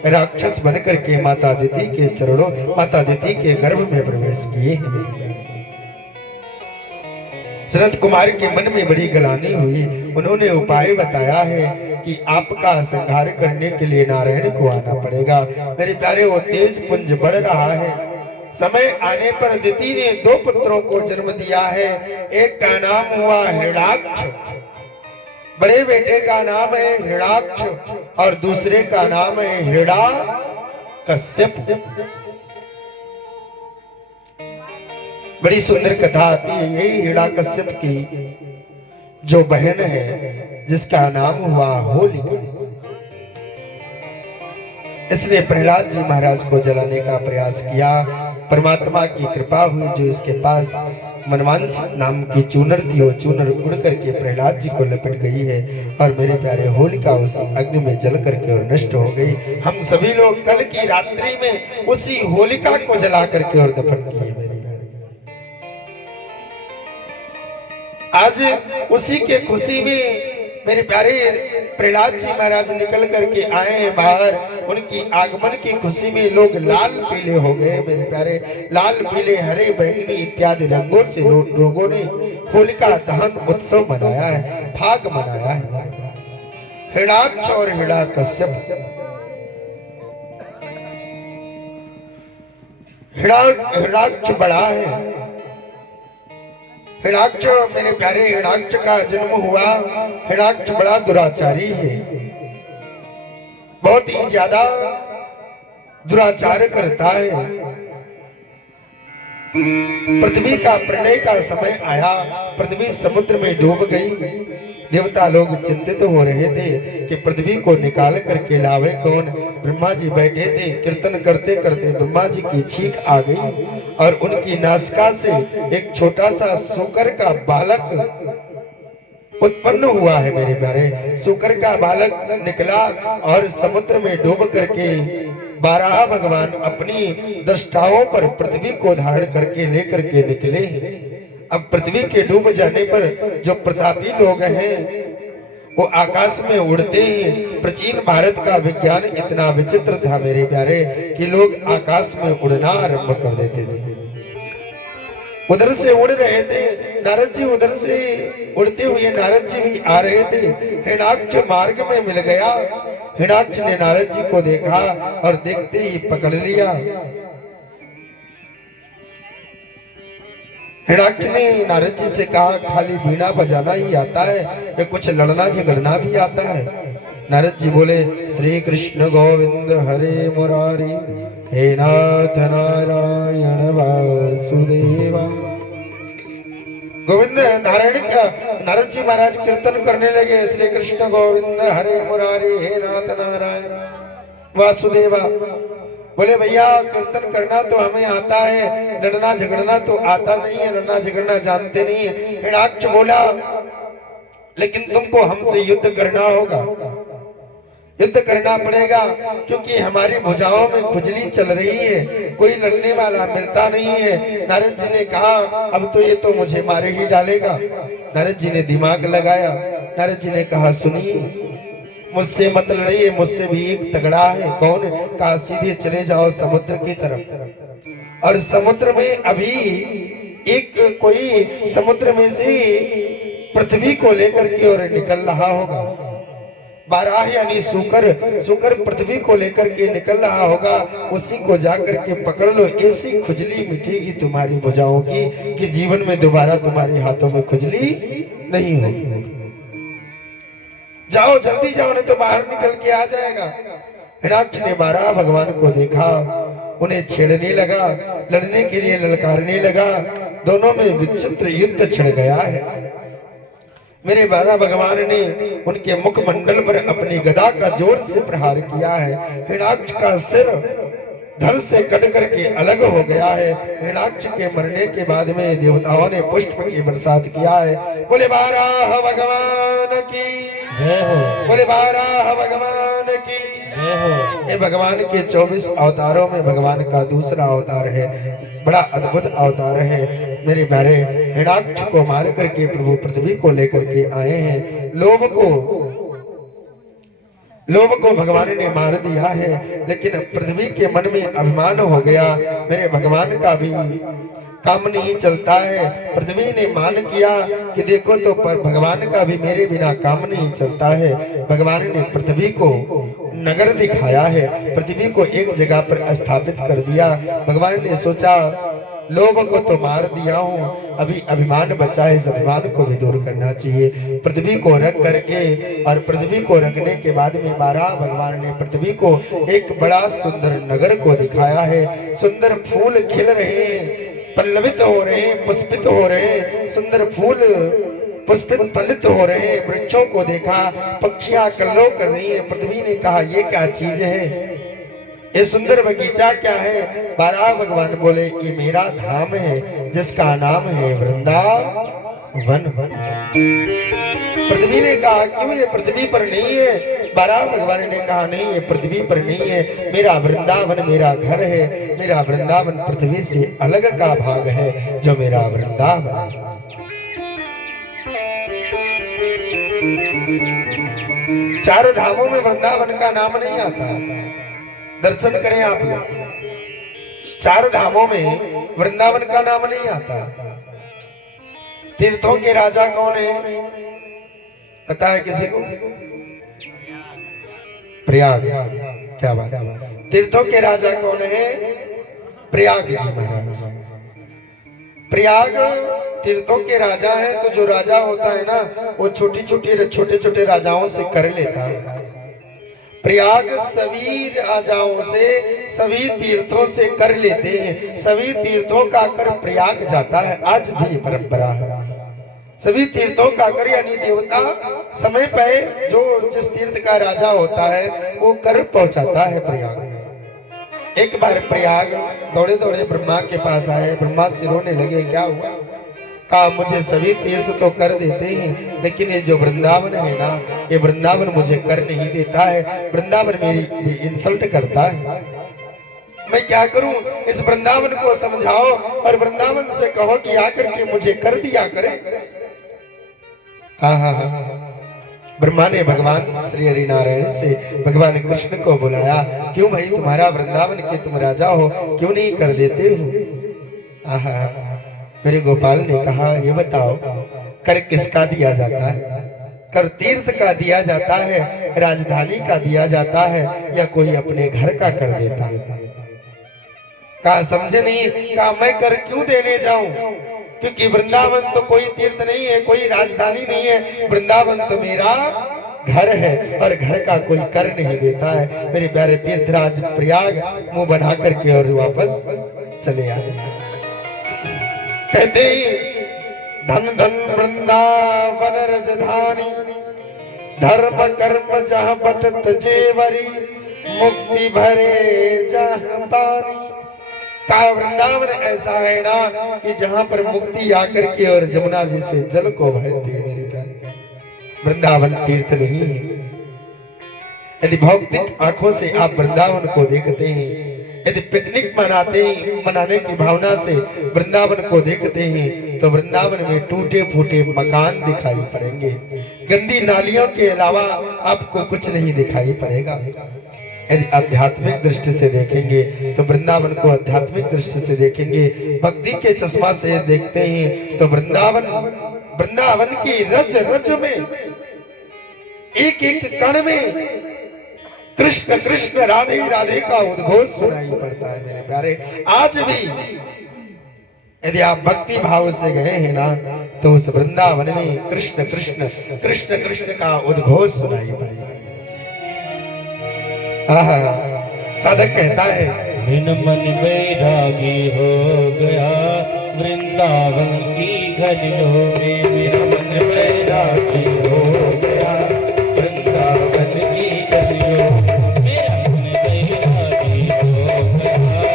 राक्षस बनकर के माता दिति के चरणों, माता दिति के गर्भ में प्रवेश किए हैं। सनत कुमार के मन में बड़ी गलानी हुई। उन्होंने उपाय बताया है कि आपका संहार करने के लिए नारायण को आना पड़ेगा। मेरे प्यारे वो तेज पुंज बढ़ रहा है। समय आने पर दिति ने दो पुत्रों को जन्म दिया है। एक का नाम हुआ हिरण्याक्ष बड़े बेटे का नाम है हिरण्याक्ष और दूसरे का नाम है हिरण्यकश्यप। बड़ी सुंदर कथा आती है यही हिरण्यकश्यप की जो बहन है जिसका नाम हुआ होलिका। इसने प्रहलाद जी महाराज को जलाने का प्रयास किया। परमात्मा की कृपा हुई, जो इसके पास मनवांच नाम की चूनर थी, वो चूनर उड़ करके प्रहलाद जी को लपट गई है और मेरे प्यारे होलिका उस अग्नि में जल करके और नष्ट हो गई। हम सभी लोग कल की रात्रि में उसी होलिका को जला करके और दफन किए मेरे प्यारे। आज उसी के खुशी में मेरे प्यारे प्रहलाद जी महाराज निकल करके आए हैं बाहर। उनकी आगमन की खुशी में लोग लाल पीले हो गए मेरे प्यारे। लाल पीले हरे बैंगनी इत्यादि रंगों से लोगों ने होलिका दहन उत्सव मनाया है, फाग मनाया है। हिरण्याक्ष और हिरण्यकश्यप। हिरण्याक्ष बड़ा है। हिरण्याक्ष मेरे प्यारे हिरण्याक्ष का जन्म हुआ। हिरण्याक्ष बड़ा दुराचारी है, बहुत ही ज्यादा दुराचार करता है। पृथ्वी का प्रलय का समय आया, पृथ्वी समुद्र में डूब गई। देवता लोग चिंतित हो रहे थे कि पृथ्वी को निकाल करके लावे कौन। ब्रह्मा जी बैठे थे, कीर्तन करते करते ब्रह्मा जी की छींक आ गई और उनकी नासिका से एक छोटा सा सूकर का बालक उत्पन्न हुआ है मेरे प्यारे। सूकर का बालक निकला और समुद्र में डूब करके बारह भगवान अपनी दृष्टाओं पर पृथ्वी को धारण करके लेकर के निकले। अब पृथ्वी के डूब जाने पर जो प्रतापी लोग हैं वो आकाश में उड़ते हैं। प्राचीन भारत का विज्ञान इतना विचित्र था मेरे प्यारे कि लोग आकाश में उड़ना आरंभ कर देते थे। उधर से उड़ रहे थे नारद जी, उधर से उड़ते हुए नारद जी भी आ रहे थे। हिरण्याक्ष मार्ग में मिल गया। हिरण्याक्ष ने नारद जी को देखा और देखते ही पकड़ लिया। हिरण्याक्ष ने नारद जी से कहा खाली बीना बजाना ही आता है या कुछ लड़ना झगड़ना भी आता है? नारद जी बोले श्री कृष्ण गोविंद हरे मुरारी हे नाथ नारायण वासुदेवा। गोविंद नारद जी महाराज कीर्तन करने लगे श्री कृष्ण गोविंद हरे मुरारी हे नाथ नारायण वासुदेवा। बोले भैया कीर्तन करना तो हमें आता है, लड़ना झगड़ना तो आता नहीं है, लड़ना झगड़ना जानते नहीं है। हिरण्याक्ष बोला लेकिन तुमको हमसे युद्ध करना होगा, युद्ध करना पड़ेगा क्योंकि हमारी भुजाओं में खुजली चल रही है, कोई लड़ने वाला मिलता नहीं है। नारद जी ने कहा अब तो ये तो मुझे मारे ही डालेगा। नारद जी ने दिमाग लगाया। नारद जी ने कहा सुनिए मुझसे मत लड़िए, मुझसे भी एक तगड़ा है। कौन? कहा सीधे चले जाओ समुद्र की तरफ और समुद्र में अभी एक कोई समुद्र में से पृथ्वी को लेकर के और निकल रहा होगा। बारह यानी सूकर पृथ्वी को लेकर के निकल रहा होगा, उसी को जाकर के पकड़ लो। ऐसी खुजली मिटेगी तुम्हारी भुजाओं की कि जीवन में दोबारा तुम्हारे हाथों में खुजली नहीं होगी। जाओ जल्दी जाओ नहीं तो बाहर निकल के आ जाएगा। हिरण्याक्ष ने 12 भगवान को देखा, उन्हें छेड़ने लगा, लड़ने के लिए ललकारने लगा। दोनों में विचित्र युद्ध छिड़ गया है। मेरे 12 भगवान ने उनके मुखमंडल पर अपनी गदा का जोर से प्रहार किया है। हिरण्याक्ष का सिर धड़ से कट करके अलग हो गया है। हिरण्याक्ष के मरने के बाद में देवताओं ने पुष्प की बरसात किया है। बोले 12 भगवान की जय हो, बोले 12 भगवान की जय हो। ये भगवान के 24 अवतारों में भगवान का दूसरा अवतार है, बड़ा अद्भुत अवतार है। मेरे प्यारे हिरण्याक्ष को मार करके प्रभु पृथ्वी को लेकर के आए हैं। लोभ को भगवान ने मार दिया है, लेकिन पृथ्वी के मन में अभिमान हो गया। मेरे भगवान का भी काम नहीं चलता है। पृथ्वी ने मान किया कि देखो तो पर भगवान का भी मेरे बिना काम नहीं चलता है। भगवान ने पृथ्वी को नगर दिखाया है, पृथ्वी को एक जगह पर स्थापित कर दिया। भगवान ने सोचा लोभ को तो मार दिया हूँ, अभी अभिमान बचा है, इस अभिमान को भी दूर करना चाहिए। पृथ्वी को रंग करके और पृथ्वी को रंगने के बाद में बारह भगवान ने पृथ्वी को एक बड़ा सुंदर नगर को दिखाया है। सुंदर फूल खिल रहे हैं, पल्लवित हो रहे हैं, पुष्पित हो रहे हैं, सुंदर फूल पुष्पित फलित हो रहे हैं। वृक्षों को देखा, पक्षियां कल्लोल कर रही हैं। पृथ्वी ने कहा ये क्या चीज है, ये सुंदर बगीचा क्या है। बारह भगवान बोले ये मेरा धाम है जिसका नाम है वृंदावन। पृथ्वी ने कहा क्यों ये पृथ्वी पर नहीं है। बारह भगवान ने कहा नहीं ये पृथ्वी पर नहीं है, मेरा वृंदावन मेरा घर है। मेरा वृंदावन पृथ्वी से अलग का भाग है जो मेरा वृंदावन। चार धामों में वृंदावन का नाम नहीं आता, दर्शन करें आप लोग। चार धामों में वृंदावन का नाम नहीं आता। तीर्थों के राजा कौन है पता है किसी को? प्रयाग। क्या बात है, तीर्थों के राजा कौन है? प्रयाग जी महाराज। प्रयाग तीर्थों के राजा है। तो जो राजा होता है ना वो छोटे छोटे राजाओं से कर लेता है। प्रयाग सभी राजाओं से सभी तीर्थों से कर लेते हैं। सभी तीर्थों का कर प्रयाग जाता है, आज भी परंपरा है। सभी तीर्थों का कर यानी देवता समय पे जो जिस तीर्थ का राजा होता है वो कर पहुंचाता है प्रयाग। एक बार प्रयाग दौड़े दौड़े ब्रह्मा के पास आए। ब्रह्मा से रोने लगे, क्या हुआ? कहा मुझे सभी तीर्थ तो कर देते हैं लेकिन ये जो वृंदावन है ना ये वृंदावन मुझे कर नहीं देता है। वृंदावन मेरी इंसल्ट करता है। मैं क्या करूं? इस वृंदावन को समझाओ और वृंदावन से कहो कि आकर के मुझे कर दिया करे। ब्रह्मा ने भगवान श्री हरि नारायण से भगवान कृष्ण को बुलाया, क्यों भाई तुम्हारा वृंदावन के तुम राजा हो, क्यों नहीं कर देते हो? मेरे गोपाल ने कहा ये बताओ कर किसका दिया जाता है? कर तीर्थ का दिया जाता है, राजधानी का दिया जाता है, या कोई अपने घर का कर देता है? कहा समझे नहीं। कहा मैं कर क्यों देने जाऊं, क्योंकि वृंदावन तो कोई तीर्थ नहीं है, कोई राजधानी नहीं है। वृंदावन तो मेरा घर है और घर का कोई कर नहीं देता है। मेरे प्यारे तीर्थराज प्रयाग मुंह बना करके और वापस चले आए। कहते धन धन वृंदावन राजधानी, धर्म कर्म जहाँ बटत जेवरी, मुक्ति भरे जहाँ पानी। का वृंदावन ऐसा है ना कि जहाँ पर मुक्ति आकर के और जमुना जी से जल को भरती है। मेरे प्यारे वृंदावन तीर्थ नहीं है। यदि भौतिक आंखों से आप वृंदावन को देखते हैं, यदि पिकनिक मनाने की भावना से वृंदावन को देखते हैं तो वृंदावन में टूटे फूटे मकान दिखाई पड़ेंगे। गंदी नालियों के अलावा आपको कुछ नहीं दिखाई पड़ेगा। यदि आध्यात्मिक दृष्टि से देखेंगे तो वृंदावन को आध्यात्मिक दृष्टि से देखेंगे, भक्ति के चश्मा से देखते हैं तो वृंदावन की रज रज में एक एक कण में कृष्ण कृष्ण राधे राधे का उद्घोष सुनाई पड़ता है। मेरे प्यारे आज भी यदि आप भक्ति भाव से गए हैं ना तो उस वृंदावन में कृष्ण कृष्ण कृष्ण कृष्ण का उद्घोष सुनाई पड़ता है। साधक कहता है बिन मन बैरागी हो गया वृंदावन की गलियों में, मेरा मन बैरागी हो गया वृंदावन की गलियों में, मेरा मन बैरागी हो गया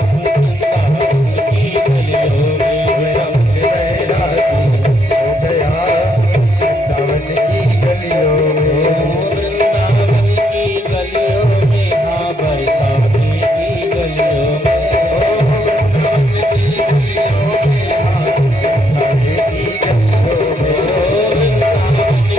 वृंदावन की गलियों में, मेरा मन बैरागी हो गया वृंदावन की गलियों में, वृंदावन की गलियों में, हाँ बरसाती की गलियों में, वृंदावन की गलियों में, हाँ बरसाती की गलियों में, वृंदावन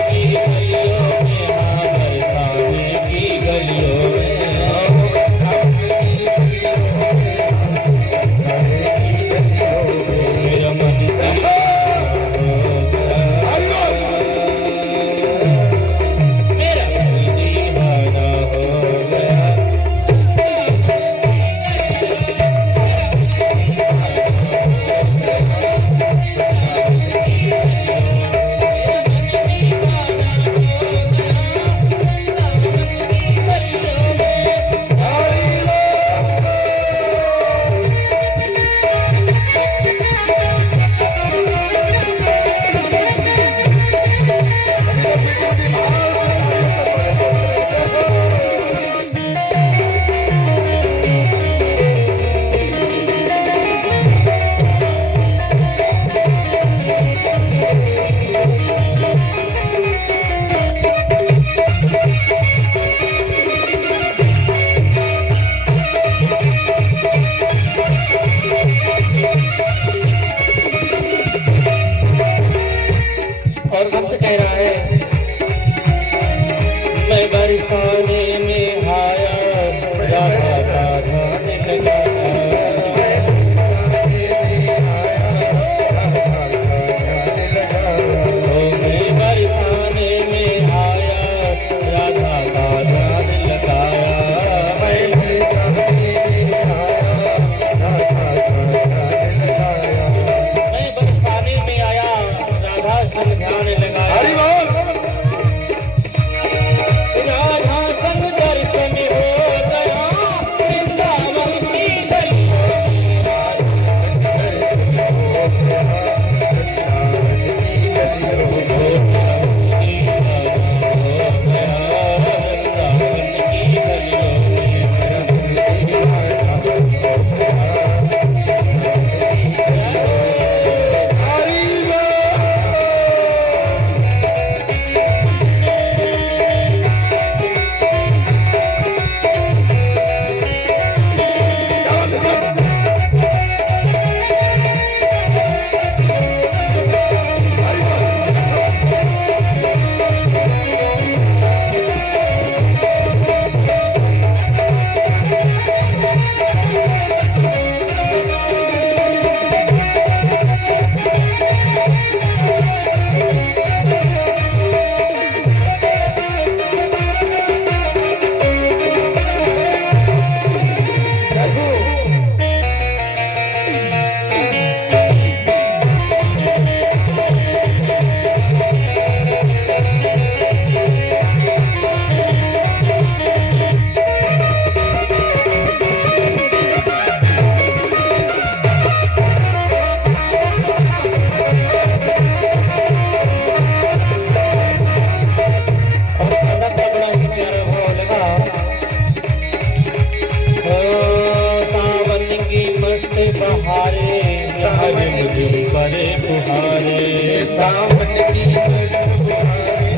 पड़े फुहारे सावन की मस्त बहारे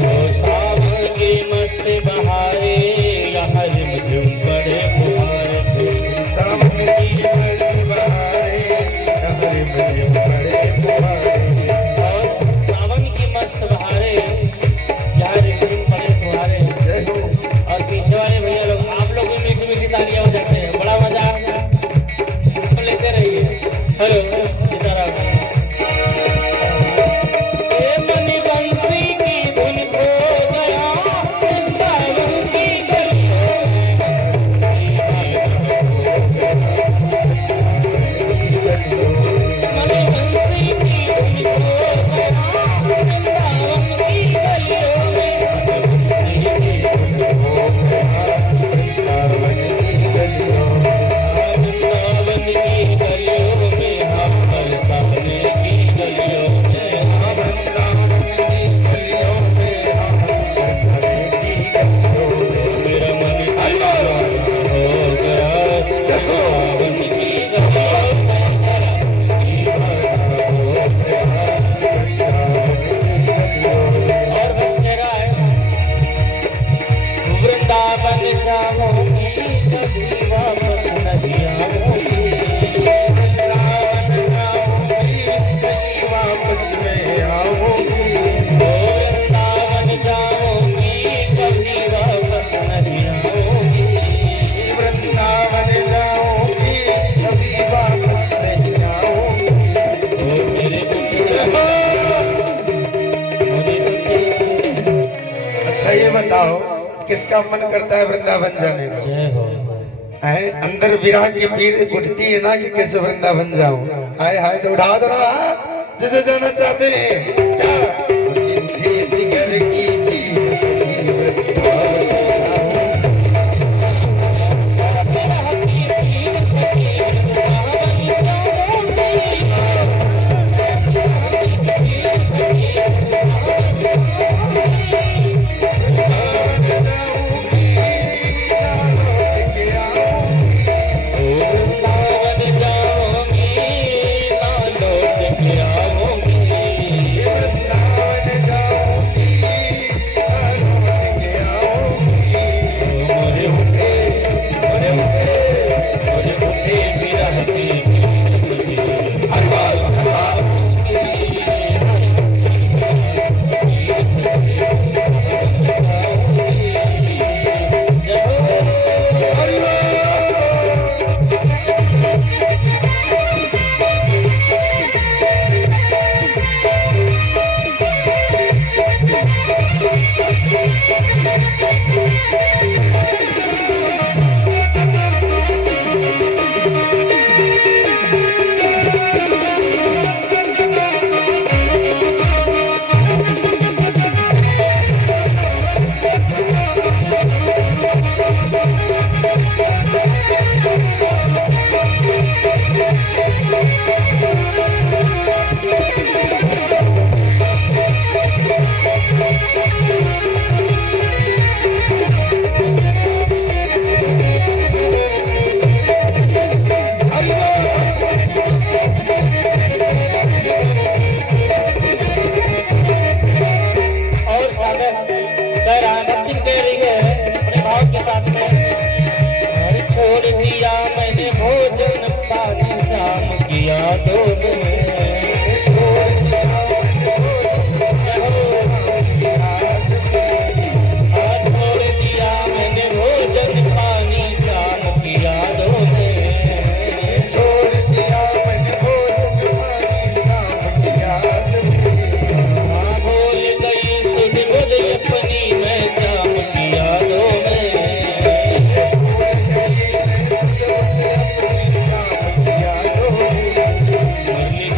ओ सावन की मस्त बहारे यहाँ रिमझिम पड़े फुहारे सावन की मस्त बहारे हरे मुझे बड़े फुहारे और सावन की मस्त बहारे यहाँ रिमझिम पड़े फुहारे जय हो और पीछे वाले भैया लोग आप लोग भी मीठी मीठी तालियां बजाते हैं बड़ा मजा आता है तो लेते रहिए हेलो सीताराम ए मनी बंसी की धुन खो गया वृंदावन की गलियों मनी बंसी की धुन खो गया वृंदावन की गलियों वृंदावन की गलियों में हम हर सामने की गलियों में मेरा मन हो गया सावन की गलियों में और बस कह रहा है वृंदावन जाऊंगी कभी वापस नहीं आऊंगी वृंदावन जाऊंगी कहीं वापस में आऊंगी ओ वृंदावन जाऊंगी कभी वापस नहीं आऊंगी वृंदावन जाऊंगी कभी वापस नहीं आऊंगी ओ मेरे अच्छा ये बताओ किसका मन करता है वृंदावन जाने को जय हो है अंदर विरह की पीर उठती है ना कि कैसे वृंदावन जाऊं हाय हाय तो उठा दो ना जिसे जाना चाहते हैं क्या इतनी जिगर की पीर सखी वृंदावन वृंदावन जाऊंगी ना लौट के आऊंगी वृंदावन जाऊंगी मोरे उठे विरह की और सागर कह रहा है भक्ति कह रही है अपने भाव के साथ में और छोड़ दिया मैंने भोजन पानी शाम की यादों में छोड़ दिया मैंने भोजन पानी शाम की यादों में छोड़ दिया मैंने भोजन पानी शाम की याद में भूल गई सुध बुध अपनी मैं शाम की यादों में मुरली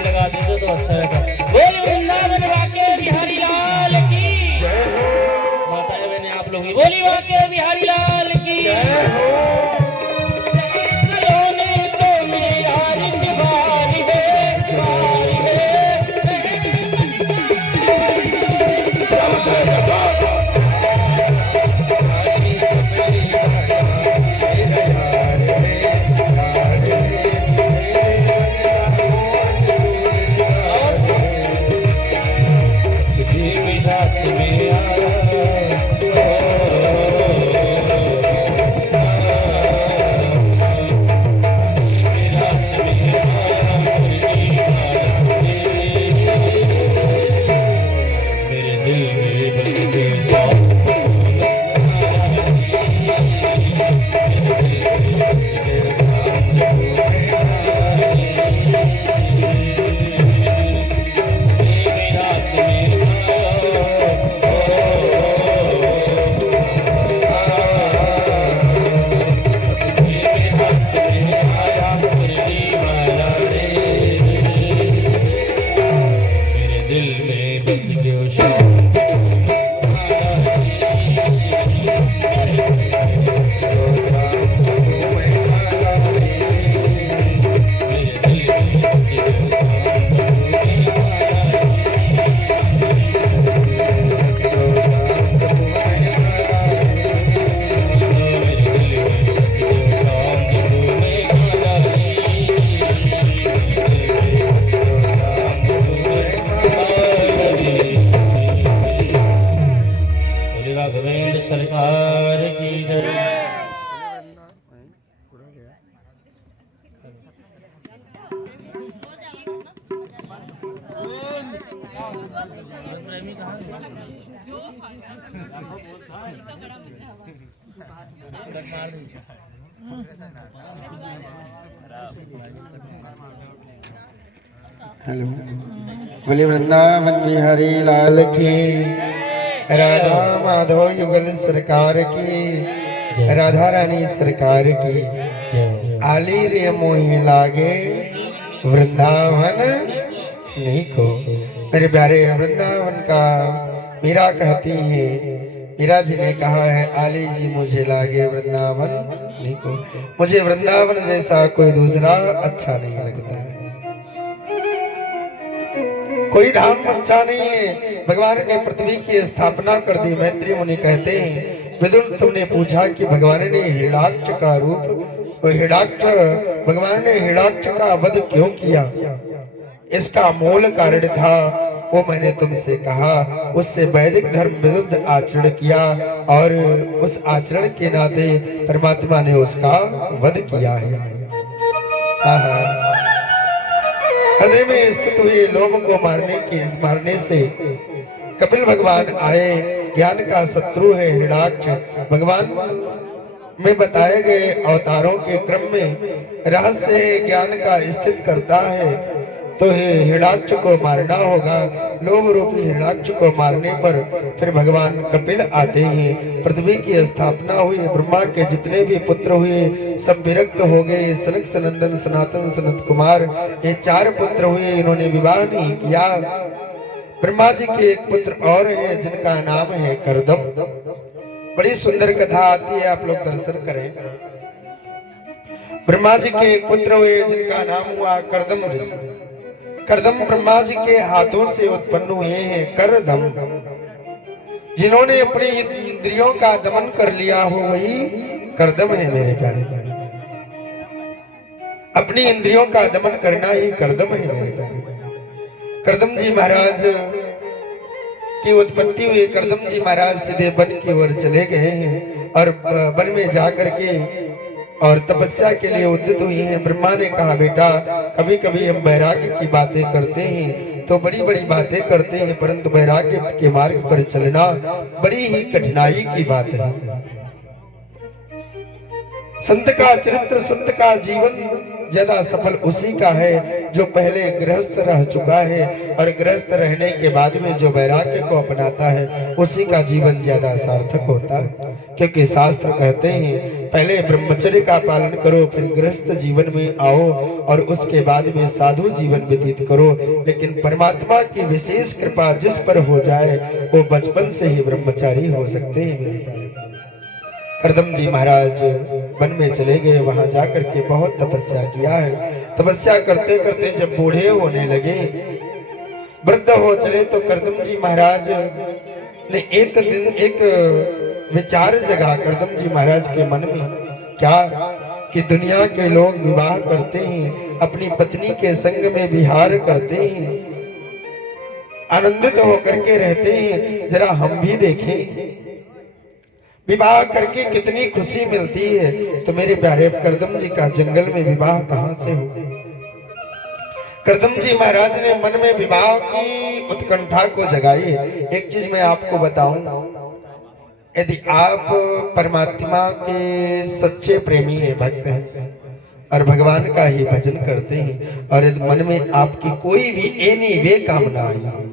भी लगा देते तो अच्छा रहेगा। बोल वृंदावन वाके बिहारी लाल की माताएं बहनें आप लोग भी बोली वाके बिहारी लाल की सलोने तो मेरा रिश्तेदार है राघवेंद्र सरकार की जय। हेलो, बोले वृंदावन बिहारी लाल की, राधा माधव युगल सरकार की, राधा रानी सरकार की। आली रे मोहि लागे वृंदावन नहीं को। मेरे प्यारे वृंदावन का मीरा कहती है, मीरा जी ने कहा है आली जी मुझे लागे वृंदावन नहीं को। मुझे वृंदावन जैसा कोई दूसरा अच्छा नहीं लगता है, कोई धाम अच्छा नहीं है। भगवान ने पृथ्वी की स्थापना कर दी। मैत्री मुनि कहते हैं, विदुर तुमने पूछा कि भगवान ने हिरण्याक्ष का रूप, हिरण्याक्ष भगवान ने हिरण्याक्ष का वध क्यों किया? इसका मूल कारण था वो मैंने तुमसे कहा, उससे वैदिक धर्म विरुद्ध आचरण किया और उस आचरण के नाते परमात्मा ने उसका वध किया है। हृदय में स्थित हुए लोभ को मारने से कपिल भगवान आए। ज्ञान का शत्रु है हिरण्याक्ष। भगवान में बताए गए अवतारों के क्रम में रहस्य ज्ञान का स्थित करता है, तो हिरण्याक्ष को मारना होगा। लोभ रूपी हिरण्याक्ष को मारने पर फिर भगवान कपिल आते हैं। पृथ्वी की स्थापना हुई, ब्रह्मा के जितने भी पुत्र हुए सब विरक्त हो गए। सनक सनंदन सनातन सनत कुमार ये 4 पुत्र हुए, इन्होंने विवाह नहीं किया। ब्रह्मा जी के एक पुत्र और है जिनका नाम है करदम। बड़ी सुंदर कथा आती है, आप लोग दर्शन करें। ब्रह्मा जी के एक पुत्र हुए जिनका नाम हुआ करदम ऋषि। करदम ब्रह्मा जी के हाथों से उत्पन्न हुए हैं। करदम जिन्होंने अपनी इंद्रियों का दमन कर लिया हो वही करदम है मेरे प्यारे। अपनी इंद्रियों का दमन करना ही करदम है मेरे प्यारे। करदम जी महाराज की उत्पत्ति हुई। करदम जी महाराज सीधे वन की ओर चले गए हैं और वन में जाकर के और तपस्या के लिए उद्यत हुई हैं। ब्रह्मा ने कहा, बेटा कभी कभी हम वैराग्य की बातें करते हैं तो बड़ी बड़ी बातें करते हैं, परंतु वैराग्य के मार्ग पर चलना बड़ी ही कठिनाई की बात है। संत का चरित्र, संत का जीवन ज्यादा सफल उसी का है जो पहले गृहस्थ रह चुका है, और गृहस्थ रहने के बाद में जो वैराग्य को अपनाता है उसी का जीवन ज्यादा सार्थक होता है। क्योंकि शास्त्र कहते हैं पहले ब्रह्मचर्य का पालन करो, फिर गृहस्थ जीवन में आओ और उसके बाद में साधु जीवन व्यतीत करो। लेकिन परमात्मा की विशेष कृपा जिस पर हो जाए वो बचपन से ही ब्रह्मचारी हो सकते हैं। मेरे भाई करदम जी महाराज वन में चले गए, वहां जाकर के बहुत तपस्या किया है। तपस्या करते करते जब बूढ़े होने लगे, वृद्ध हो चले, तो करदम जी महाराज ने एक दिन एक विचार जगा करदम जी महाराज के मन में, क्या कि दुनिया के लोग विवाह करते हैं, अपनी पत्नी के संग में विहार करते हैं, आनंदित होकर के रहते हैं, जरा हम भी देखें विवाह करके कितनी खुशी मिलती है। तो मेरे प्यारे करदम जी का जंगल में विवाह कहां से हो? करदम जी महाराज ने मन में विवाह की उत्कंठा को जगाई। एक चीज मैं आपको बताऊं, यदि आप परमात्मा के सच्चे प्रेमी हैं, भक्त हैं और भगवान का ही भजन करते हैं, और यदि मन में आपकी कोई भी एनी वे कामना आई,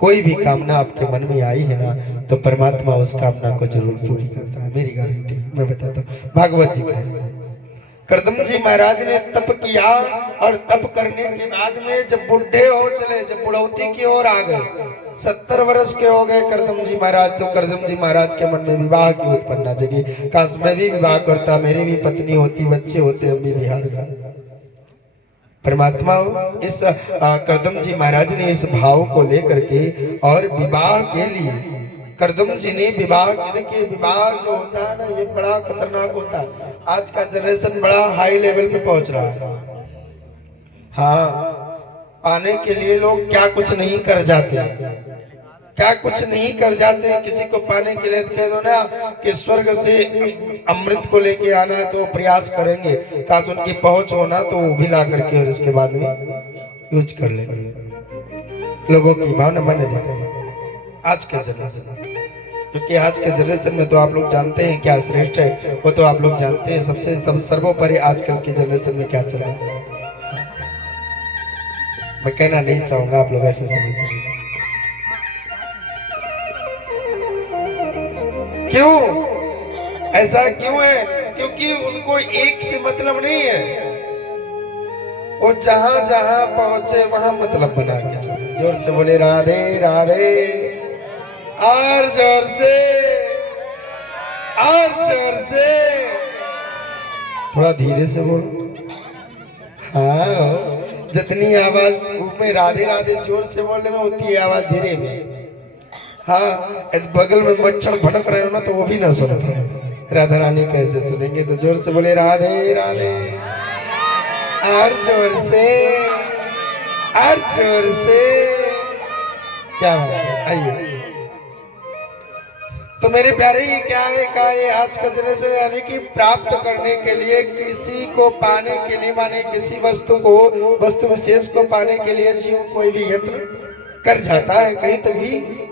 कोई भी कामना आपके मन में आई है ना, तो परमात्मा उस कामना को जरूर पूरी करता है। मेरी गारंटी मैं बताता हूँ, भागवत जी कह करदम जी महाराज ने तप किया, और तप करने के बाद में जब बुढ़े हो चले, जब बुढ़ौती की ओर आ गए, 70 वर्ष के हो गए करदम जी महाराज, तो करदम जी महाराज के मन में विवाह की उत्पन्ना जगी। काश मैं भी विवाह करता, मेरी भी पत्नी होती, बच्चे होते, हम भी बिहार का। परमात्मा इस करदम जी महाराज ने इस भाव को लेकर के और विवाह के लिए करदम जी ने विवाह के विवाह जो होता है ना, ये बड़ा खतरनाक होता है। आज का जनरेशन बड़ा हाई लेवल पे पहुंच रहा है। हाँ, पाने के लिए लोग क्या कुछ नहीं कर जाते, क्या कुछ नहीं कर जाते हैं। किसी को पाने के लिए कह दो ना कि स्वर्ग से अमृत को लेके आना है तो प्रयास करेंगे, काश उनकी पहुंच होना तो वो भी ला करके और इसके बाद में यूज कर लेंगे। लोगों की भावना मैंने देखा आज के जनरेशन, क्योंकि आज के जनरेशन में तो आप लोग जानते हैं क्या श्रेष्ठ है, वो तो आप लोग जानते हैं। सबसे सर्वोपरि आजकल की जनरेशन में क्या चल रहा है, मैं कहना नहीं चाहूंगा, आप लोग ऐसे समझिए। क्यों ऐसा क्यों है? क्योंकि उनको एक से मतलब नहीं है, वो जहां जहां पहुंचे वहां मतलब बना के चले। जोर से बोले राधे राधे, और जोर से, और जोर से, थोड़ा धीरे से बोलो। हाँ, जितनी आवाज में राधे राधे जोर से बोलने में होती है, आवाज धीरे में। हाँ, बगल में मच्छर भड़क रहे हो ना तो वो भी ना सुन पाए। राधा रानी कैसे सुनेंगे? तो जोर से बोले राधे राधे, और जोर से, और जोर से। क्या आइए, तो मेरे प्यारे ये क्या है का ये आज का जनरेशन, यानी कि प्राप्त करने के लिए, किसी को पाने के लिए, माने किसी वस्तु को, वस्तु विशेष को पाने के लिए जीव कोई भी यत्न कर जाता है, कहीं तक भी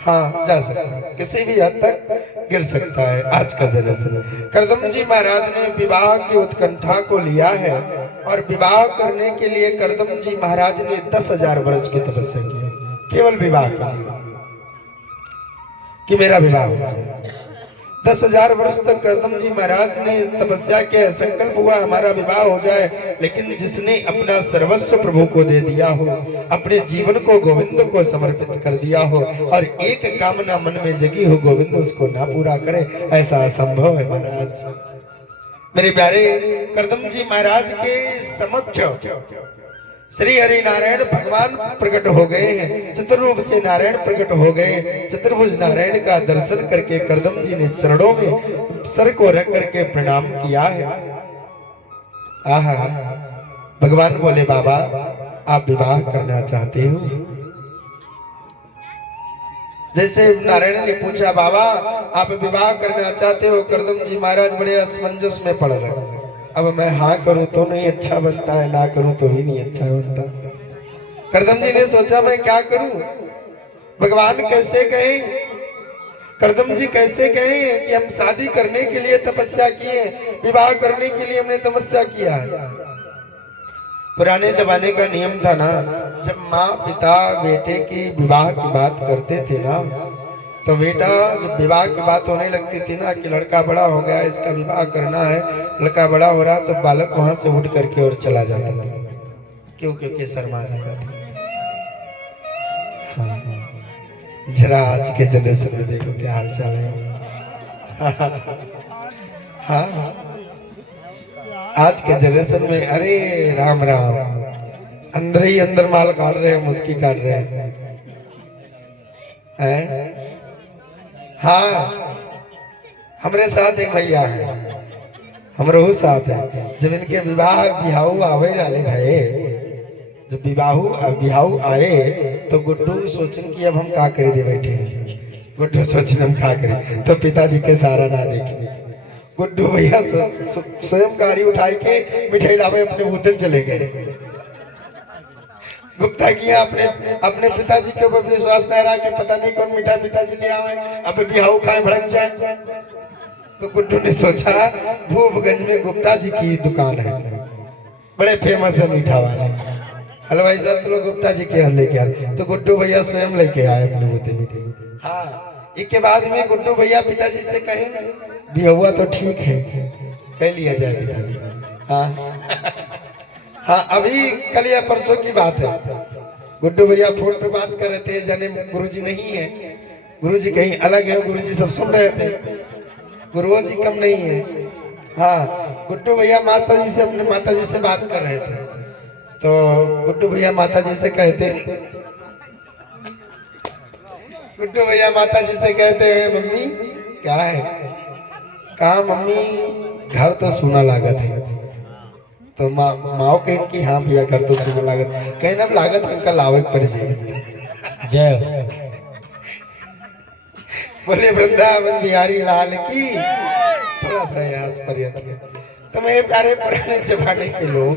हाँ जा सकता है, किसी भी हद तक गिर सकता है आज का जनरेशन। करदम जी महाराज ने विवाह की उत्कंठा को लिया है, और विवाह करने के लिए करदम जी महाराज ने 10,000 वर्ष की तपस्या की, केवल विवाह के लिए कि मेरा विवाह हो जाए। 10,000 वर्ष तक करदम जी महाराज ने तपस्या किया, संकल्प हुआ हमारा विवाह हो जाए। लेकिन जिसने अपना सर्वस्व प्रभु को दे दिया हो, अपने जीवन को गोविंद को समर्पित कर दिया हो, और एक कामना मन में जगी हो, गोविंद उसको ना पूरा करे, ऐसा असंभव है महाराज। मेरे प्यारे करदम जी महाराज के समक्ष श्री हरि नारायण भगवान प्रकट हो गए हैं, चतुर्रूप से नारायण प्रकट हो गए। चतुर्भुज नारायण का दर्शन करके करदम जी ने चरणों में सर को रख करके प्रणाम किया है। आहा, भगवान बोले बाबा आप विवाह करना चाहते हो? जैसे नारायण ने पूछा बाबा आप विवाह करना चाहते हो, करदम जी महाराज बड़े असमंजस में पड़ गए। अब मैं हाँ करूं तो नहीं अच्छा बनता है, ना करूं तो भी नहीं अच्छा बनता। करदम जी ने सोचा मैं क्या करूं, भगवान कैसे कहे? करदम जी कैसे कहे कि हम शादी करने के लिए तपस्या किए, विवाह करने के लिए हमने तपस्या किया है। पुराने जमाने का नियम था ना, जब माँ पिता बेटे की विवाह की बात करते थे ना, तो बेटा जब विवाह की बात होने लगती थी ना कि लड़का बड़ा हो गया, इसका विवाह करना है, लड़का बड़ा हो रहा, तो बालक वहां से उठ करके और चला जाता था। क्यों? क्योंकि शर्मा जाता था। हाँ, जरा आज के जनरेशन में देखो क्या हाल चाल है। हाँ, आज के जनरेशन में अरे राम राम, अंदर ही अंदर माल काट रहे हैं, मुस्की काट रहे हैं। हाँ, हमारे साथ एक भैया है, हमरो साथ है। जब इनके विवाह बिहाऊ आवे वाले भये, जब बिहाऊ आए तो गुड्डू सोचन कि अब हम का करे दे बैठे हैं। गुड्डू सोचन हम का करें, तो पिताजी के सहारा ना देखे गुड्डू भैया स्वयं गाड़ी उठाई के मिठाई लावे अपने भूतन चले गए। गुप्ता किया अपने पिताजी के ऊपर विश्वास नहीं रहा कि पता नहीं कौन मिठाई पिताजी ले आवे, अब बिहाऊ खाए भड़क जाए। तो गुड्डू ने सोचा भूपगंज में गुप्ता जी की दुकान है, बड़े फेमस है मीठा वाले, हलवाई साहब चलो गुप्ता जी के यहाँ लेके आए। तो गुड्डू भैया स्वयं लेके आए अपने बूते मीठे। हाँ, इसके बाद में गुड्डू भैया पिताजी से कहे बिहुआ तो ठीक है, कह लिया जाए पिताजी। हाँ हाँ, अभी कल या परसों की बात है, गुड्डू भैया फोन पे बात कर रहे थे, जाने गुरुजी नहीं है, गुरुजी कहीं अलग है, गुरुजी सब सुन रहे थे, गुरु जी कम नहीं है। हाँ, गुड्डू भैया माता जी से अपने माता जी से बात कर रहे थे, तो गुड्डू भैया माता जी से कहते हैं मम्मी क्या है? कहा मम्मी घर तो सुना लागत है। तो माओ के इनकी हाँ भैया घर तो सुना लागत, कहीं ना लागत अंकल लावे पड़ जाए। जय बोले वृंदावन बिहारी लाल की। थोड़ा सा यहाँ पर तो मेरे प्यारे पुराने जमाने के लोग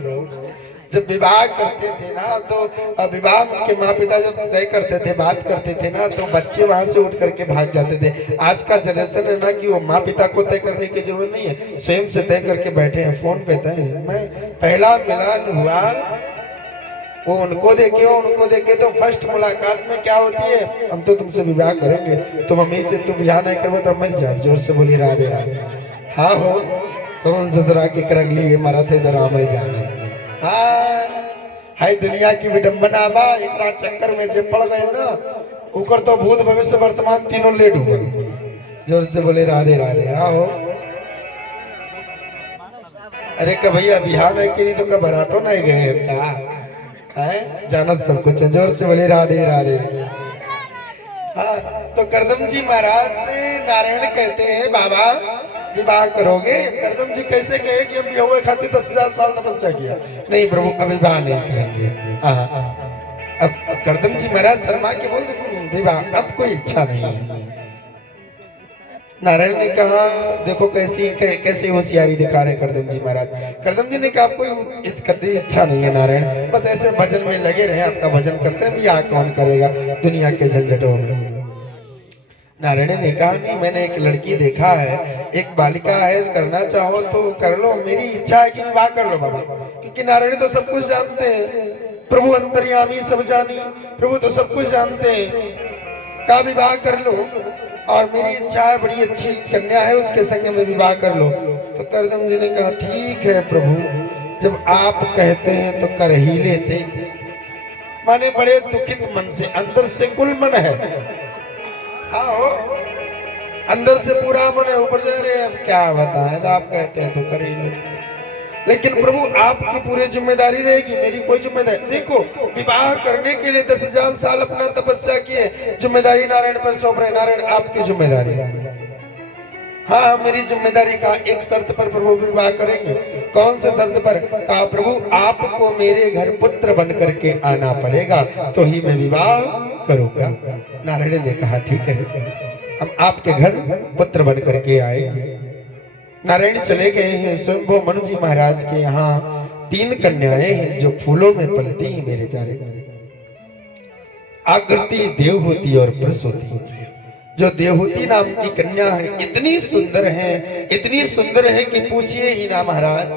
जब विवाह करते थे ना, तो विवाह के माँ पिता जब तय करते थे, बात करते थे ना, तो बच्चे वहां से उठ करके भाग जाते थे। आज का जनरेशन है ना कि वो माँ पिता को तय करने की जरूरत नहीं है, स्वयं से तय करके बैठे हैं, फोन पे तय है। मैं पहला मिलन हुआ वो उनको देखे तो फर्स्ट मुलाकात में क्या होती है, हम तो तुमसे विवाह करेंगे, तो मम्मी से तुम विवाह नहीं करवे तो मर जाए। जोर से बोली राधे राधे। हाँ हो कौन ससुरा की करगली ये मरते तो राम जाने। हाँ, हाय दुनिया की विडंबना बा, एकरा चक्कर में जे पड़ गए ना, ऊपर तो भूत भविष्य वर्तमान तीनों ले डूबे। जोर से बोले राधे राधे। हाँ हो, अरे कब भैया बिहार नहीं की, तो कब बरातो नहीं गए क्या है, जानत सब कुछ। जोर से बोले राधे राधे। हाँ, तो करदम जी महाराज से नारायण कहते हैं बाबा विवाह करोगे? करदम जी कैसे कहे कि हम बिहुए खातिर 10,000 साल तपस्या किया, नहीं प्रभु अब विवाह नहीं करेंगे। अब करदम जी महाराज शर्मा के बोलते विवाह अब कोई इच्छा नहीं है। नारायण ने कहा देखो कैसी होशियारी दिखा रहे करदम जी महाराज। करदम जी ने कहा कोई इच्छा नहीं है नारायण, बस ऐसे भजन में लगे रहे, आपका भजन करते हैं, बियाह कौन करेगा दुनिया के झंझटों में। नारायण ने कहा नहीं, मैंने एक लड़की देखा है, एक बालिका है, करना चाहो तो कर लो, मेरी इच्छा है कि विवाह कर लो बाबा। क्योंकि नारायण तो सब कुछ जानते हैं, प्रभु अंतर्यामी सब जानी, प्रभु तो सब कुछ जानते हैं, का विवाह कर लो, और मेरी इच्छा है बड़ी अच्छी कन्या है उसके संग में विवाह कर लो। तो करदम जी ने कहा ठीक है प्रभु, जब आप कहते हैं तो कर ही लेते। माने बड़े दुखित मन से, अंदर से कुल मन है, हाँ अंदर से पूरा मन है, ऊपर जा रहे अब क्या बताएं, तो आप कहते हैं तो कर ही लेते। लेकिन प्रभु आपकी पूरी जिम्मेदारी रहेगी, मेरी कोई जिम्मेदारी। देखो विवाह करने के लिए 10,000 साल अपना तपस्या किए, जिम्मेदारी नारायण पर सौंप रहे। नारायण आपकी जिम्मेदारी। हाँ मेरी जिम्मेदारी का एक शर्त पर प्रभु विवाह करेंगे। कौन से शर्त पर? कहा प्रभु आपको मेरे घर पुत्र बन करके आना पड़ेगा, तो ही मैं विवाह करूंगा। नारायण ने कहा ठीक है, हम आपके घर पुत्र बन करके आएंगे। नारायण चले गए हैं। स्वयंभू मनु जी महाराज के यहाँ 3 कन्याएं हैं जो फूलों में पलती हैं मेरे प्यारे। आकृति देव होती और प्रस होती। जो देवहूति नाम की कन्या है इतनी सुंदर है, इतनी सुंदर है कि पूछिए ही ना महाराज।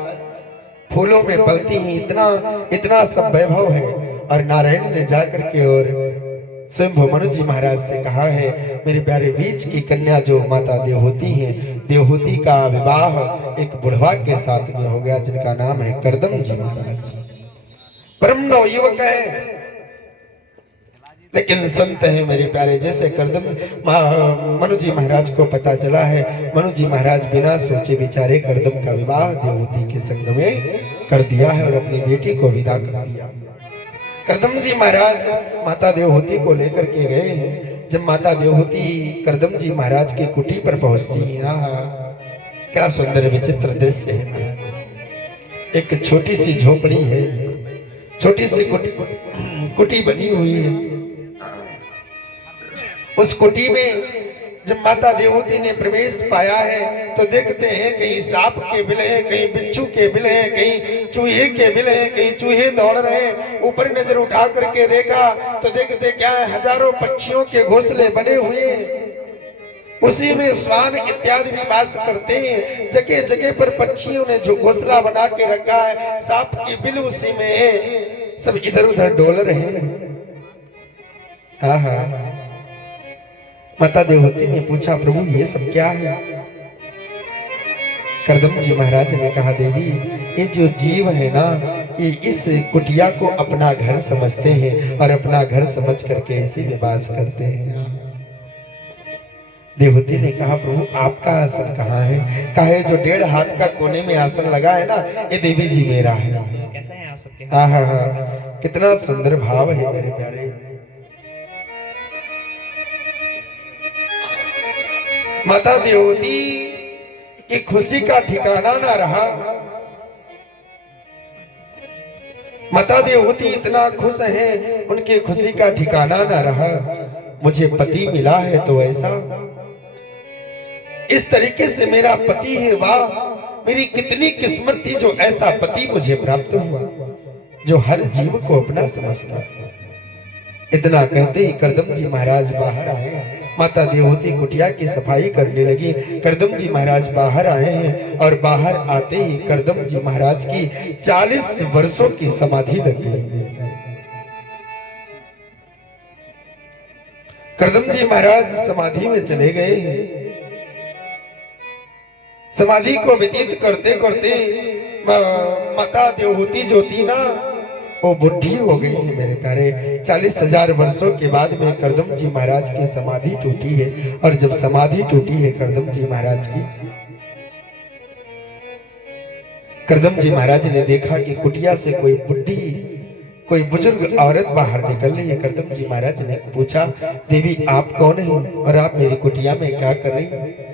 फूलों में पलती ही इतना इतना सब वैभव है। और नारायण ने जाकर के और स्वयं मनु जी महाराज से कहा है, मेरे प्यारे बीच की कन्या जो माता देवहूति है, देवहूति का विवाह एक बुढ़वा के साथ में हो गया जिनका नाम है करदम जी महाराज। परम नवयुवक है लेकिन संत है मेरे प्यारे। जैसे करदम मनु जी महाराज को पता चला है, मनु जी महाराज बिना सोचे विचारे करदम का विवाह देवहूति के संग में कर दिया है और अपनी बेटी को विदा कर दिया। करदम जी महाराज माता देवहूति को लेकर के गए हैं। जब माता देवहूति करदम जी महाराज की कुटी पर पहुंचती है, क्या सुंदर विचित्र दृश्य है। एक छोटी सी झोपड़ी है, छोटी सी कुटी बनी हुई है। उस कुटी में जब माता देवहूति ने प्रवेश पाया है तो देखते हैं कहीं सांप के बिल हैं, कहीं बिच्छू के बिल हैं, कहीं चूहे के बिल हैं, कहीं चूहे दौड़ रहे हैं। ऊपर नजर उठा करके देखा तो देखते क्या है, हजारों पक्षियों के घोंसले बने हुए हैं। उसी में श्वान इत्यादि भी वास करते हैं। जगह जगह पर पक्षियों ने जो घोंसला बना के रखा है, सांप की बिल उसी में है, सब इधर उधर डोल रहे हैं। हाँ, माता देवहूति ने पूछा, प्रभु ये सब क्या है? करदम जी महाराज ने कहा, देवी ये जो जीव है ना, ये इस कुटिया को अपना घर समझते हैं और अपना घर समझ करके इसी में वास करते हैं। देवहूति ने कहा, प्रभु आपका आसन कहाँ है? कहा है जो 1.5 हाथ का कोने में आसन लगा है ना, ये देवी जी मेरा है। कैसा है आप सबके? हाँ, कितना सुंदर भाव है मेरे प्यारे। माता देवहूति की खुशी का ठिकाना ना रहा। माता देवहूति इतना खुश है, उनकी खुशी का ठिकाना ना रहा। मुझे पति मिला है तो ऐसा, इस तरीके से मेरा पति है, वाह मेरी कितनी किस्मत थी जो ऐसा पति मुझे प्राप्त हुआ, जो हर जीव को अपना समझता है। इतना कहते ही करदम जी महाराज बाहर आए। माता देवहूति कुटिया की सफाई करने लगी। करदम जी महाराज बाहर आए हैं और बाहर आते ही करदम जी महाराज की 40 वर्षों की समाधि लग गई। करदम जी महाराज समाधि में चले गए। समाधि को व्यतीत करते करते माता देवहूति जो थी ना, वो बुढ़ी हो गई है मेरे प्यारे। 40,000 वर्षों के बाद में करदम जी महाराज की समाधि टूटी है। और जब समाधि टूटी है करदम जी महाराज की, करदम जी महाराज ने देखा कि कुटिया से कोई बुढ़ी, कोई बुजुर्ग औरत बाहर निकल रही है। करदम जी महाराज ने पूछा, देवी आप कौन हैं और आप मेरी कुटिया में क्या कर रही हैं?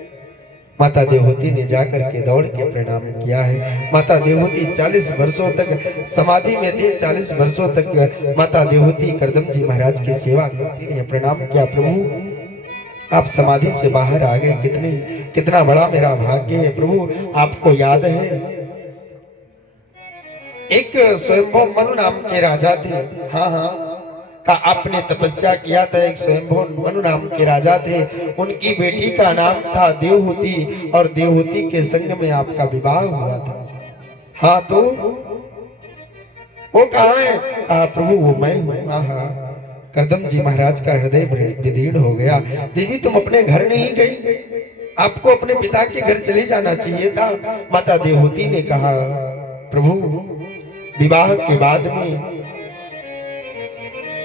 माता देवहूति ने जाकर के दौड़ के प्रणाम किया है। माता देवहूति 40 वर्षों तक समाधि में थी। 40 वर्षों तक माता देवहूति करदम जी महाराज की सेवा करती है। प्रणाम किया, प्रभु आप समाधि से बाहर आ गए, कितना बड़ा मेरा भाग्य है। प्रभु आपको याद है, एक स्वयंभू मनु नाम के राजा थे। हाँ, का आपने तपस्या किया था। एक स्वयंभू मनु नाम के राजा थे, उनकी बेटी का नाम था देवहूति और देवहूति के संग में आपका विवाह हुआ था। हाँ, तो वो कहाँ है? कहा, प्रभु वो मैं हूँ। करदम जी महाराज का हृदय विदीर्ण हो गया। देवी तुम अपने घर नहीं गई, आपको अपने पिता के घर चले जाना चाहिए था। माता देवहूति ने कहा, प्रभु विवाह के बाद में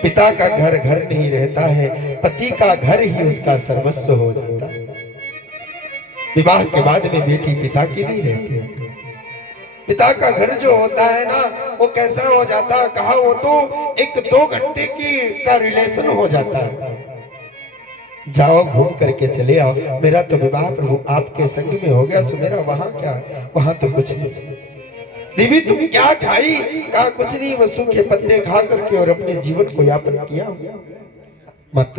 पिता का घर घर नहीं रहता है, पति का घर ही उसका सर्वस्व हो जाता है। विवाह के बाद में बेटी पिता की नहीं रहती है। पिता का घर जो होता है ना, वो कैसा हो जाता है? कहा वो तो 1-2 घंटे का रिलेशन हो जाता है। जाओ घूम करके चले आओ। मेरा तो विवाह प्रभु आपके संग में हो गया, सो मेरा वहां क्या, वहां तो कुछ नहीं। देवी तुम क्या खाई? कहा कुछ नहीं, वो सूखे पत्ते खा करके और अपने जीवन को यापन किया। मत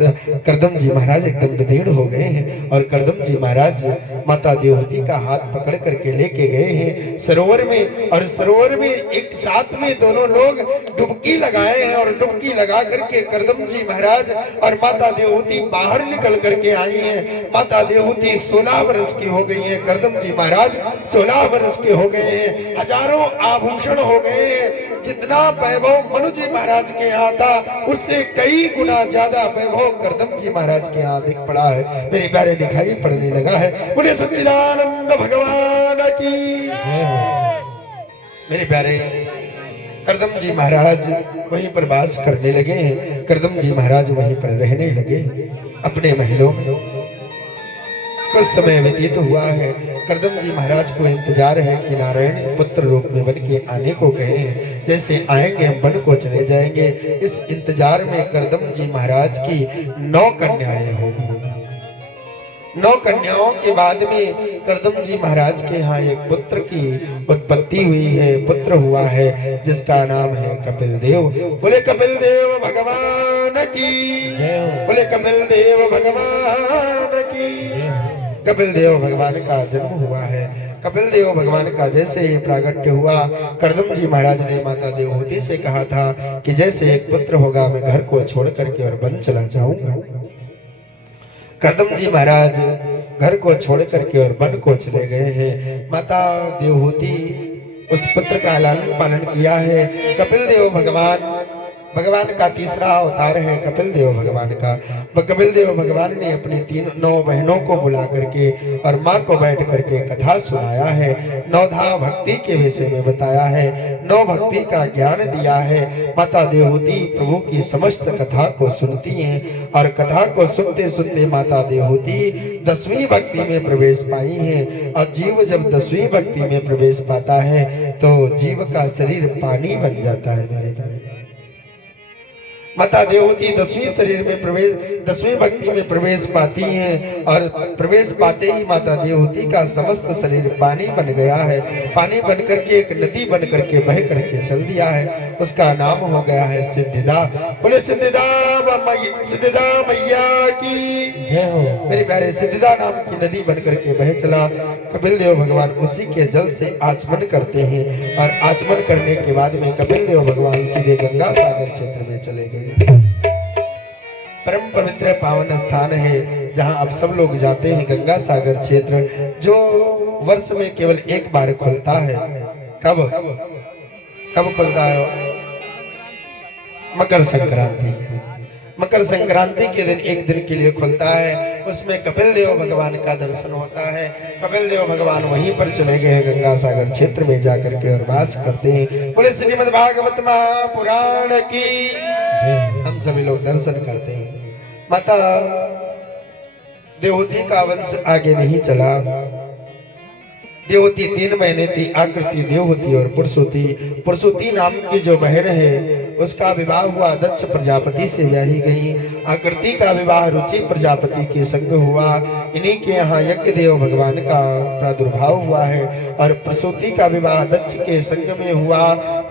करदम जी महाराज एकदम विदीर्ण हो गए हैं और करदम जी महाराज माता देवहूति का हाथ पकड़ करके लेके गए हैं सरोवर में। और सरोवर में एक साथ में दोनों लोग डुबकी लगाए हैं और डुबकी लगा करके करदम जी महाराज और माता देवहूति बाहर निकल करके आई हैं। माता देवहूति 16 वर्ष की हो गई है, करदम जी महाराज 16 वर्ष के हो गए हैं। हजारों आभूषण हो गए हैं। जितना वैभव मनु जी महाराज के यहाँ था उससे कई गुना ज्यादा वैभव करदम जी महाराज के यहाँ दिख पड़ा है। मेरे प्यारे दिखाई पड़ने लगा है। बोले सच्चिदानंद भगवान की जय हो। मेरे प्यारे करदम जी महाराज वहीं पर वास करने लगे हैं। करदम जी महाराज वहीं पर रहने लगे अपने महलों में। कुछ समय व्यतीत हुआ है। करदम जी महाराज को इंतजार है कि नारायण पुत्र रूप में बन के आने को कहे हैं। जैसे आएंगे हम वन को चले जाएंगे। इस इंतजार में करदम जी महाराज की 9 कन्याएं होंगी। 9 कन्याओं के बाद में करदम जी महाराज के यहाँ एक पुत्र की उत्पत्ति हुई है, पुत्र हुआ है जिसका नाम है कपिल देव। बोले कपिल देव भगवान की जय हो। बोले कपिल देव भगवान की। कपिल देव भगवान का जन्म हुआ है। कपिल देव भगवान का जैसे ही प्रागट्य हुआ, करदम जी महाराज ने माता देवहूति से कहा था कि जैसे एक पुत्र होगा मैं घर को छोड़ करके और वन चला जाऊंगा। करदम जी महाराज घर को छोड़ करके और वन को चले गए हैं। माता देवहूति उस पुत्र का लालन पालन किया है। कपिल देव भगवान का तीसरा अवतार है कपिल देव भगवान का। कपिल देव भगवान ने अपनी 9 बहनों को बुला करके और माँ को बैठ करके कथा सुनाया है। 9धा भक्ति के विषय में बताया है, 9 भक्ति का ज्ञान दिया है। माता देवहूति प्रभु की समस्त कथा को सुनती हैं और कथा को सुनते सुनते माता देवहूति 10वीं भक्ति में प्रवेश पाई है। और जीव जब 10वीं भक्ति में प्रवेश पाता है तो जीव का शरीर पानी बन जाता है। मेरे प्यारे माता देवहूति 10वीं भक्ति में प्रवेश पाती हैं और प्रवेश पाते ही माता देवहूति का समस्त शरीर पानी बन गया है। पानी बन करके एक नदी बन करके बह करके चल दिया है। उसका नाम हो गया है सिद्धिदा। बोले सिद्धिदा मैया की जय हो। मेरे प्यारे सिद्धिदा नाम की नदी बन करके बह चला। कपिल देव भगवान उसी के जल से आचमन करते हैं और आचमन करने के बाद में कपिल देव भगवान सीधे गंगा सागर क्षेत्र में चले गए। परम पवित्र पावन स्थान है जहां अब सब लोग जाते हैं। गंगा सागर क्षेत्र जो वर्ष में केवल एक बार खुलता है। कब खुलता है? मकर संक्रांति। मकर संक्रांति के दिन एक दिन के लिए खुलता है। उसमें कपिल देव भगवान का दर्शन होता है। कपिल देव भगवान वहीं पर चले गए गंगा सागर क्षेत्र में जाकर के और वास करते हैं। बोले श्रीमद् भागवत महापुराण की हम सभी लोग दर्शन करते हैं। माता देवहूति का वंश आगे नहीं चला। देवहूति 3 महीने थी। आकृति देवहूति और पुरुषोती नाम की जो बहन है उसका विवाह हुआ दक्ष प्रजापति से ब्याही गई। आकृति का विवाह रुचि प्रजापति के संग हुआ। इन्हीं के यहाँ यज्ञ देव भगवान का प्रादुर्भाव हुआ है। और प्रसूति का विवाह दक्ष के संग में हुआ।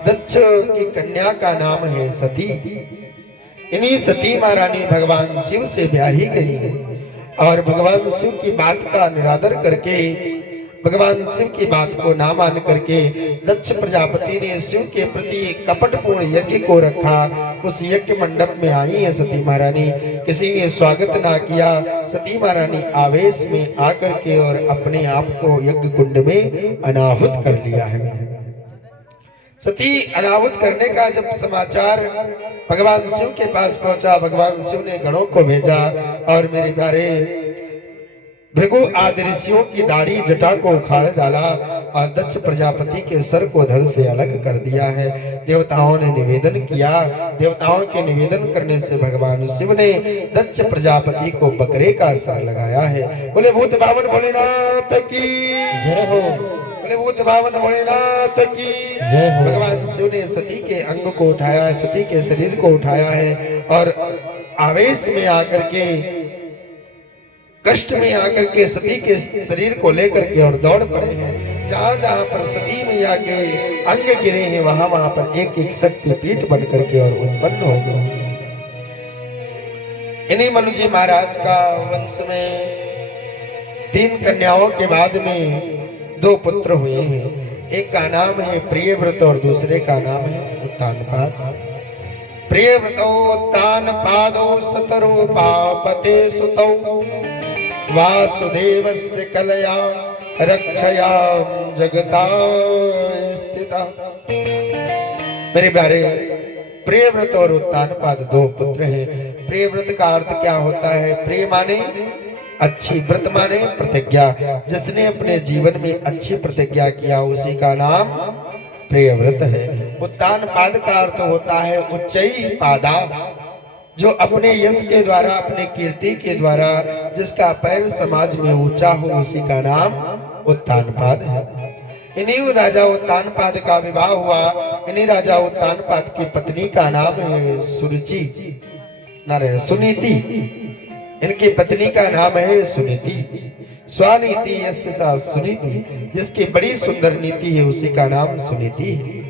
दक्ष की कन्या का नाम है सती। इन्हीं सती महारानी भगवान शिव से ब्याही गई और भगवान शिव की बात का निरादर करके, भगवान शिव की बात को ना मान करके दक्ष प्रजापति ने शिव के प्रति कपटपूर्ण यज्ञ को रखा। उस यज्ञ मंडप में आई है सती महारानी। किसी ने स्वागत ना किया। सती महारानी आवेश में आकर के और अपने आप को यज्ञ कुंड में अनाहुत कर लिया है। सती अनाहुत करने का जब समाचार भगवान शिव के पास पहुंचा, भगवान शिव ने गणों को भेजा और मेरे प्यारे भृगु आदि ऋषियों की दाढ़ी जटा को उखाड़ डाला और दक्ष प्रजापति के सर को धड़ से अलग कर दिया है। देवताओं ने निवेदन किया। देवताओं के निवेदन करने से भगवान शिव ने दक्ष प्रजापति को बकरे का सर लगाया है। बोले भूत भावन भोलेनाथ की जय हो। बोले भूत भावन भोलेनाथ की जय हो। भगवान शिव ने सती के अंग को उठाया है, सती के शरीर को उठाया है और आवेश में आकर के, कष्ट में आकर के सती के शरीर को लेकर के और दौड़ पड़े हैं। जहां जहां पर सती मैया के अंग गिरे हैं वहां वहां पर एक एक शक्ति पीठ बन करके और उत्पन्न हो गए। इन्हीं मनु जी महाराज का वंश में 3 कन्याओं के बाद में 2 पुत्र हुए हैं। एक का नाम है प्रियव्रत और दूसरे का नाम है उत्तानपाद। प्रियव्रतो उत्तानपादो सतरूपापते सुतौ वासुदेवस्य कलया रक्षया जगता स्थिता। मेरे प्यारे, प्रियव्रत और उत्तानपाद 2 पुत्र हैं। प्रियव्रत का अर्थ क्या होता है? प्रिय माने अच्छी, व्रत माने प्रतिज्ञा। जिसने अपने जीवन में अच्छी प्रतिज्ञा किया उसी का नाम प्रियव्रत है। उत्तानपाद का अर्थ होता है उच्चई पादा, जो अपने यश के द्वारा, अपने कीर्ति के द्वारा जिसका पैर समाज में ऊंचा हो उसी का नाम उत्तानपाद है। इन्हीं राजा उत्तानपाद का विवाह हुआ। इन्हीं राजा उत्तानपाद की पत्नी का नाम है सुरुचि, नारायण सुनीति। इनकी पत्नी का नाम है सुनीति। स्वानीति यस्य सा सुनीति, जिसकी बड़ी सुंदर नीति है उसी का नाम सुनीति है।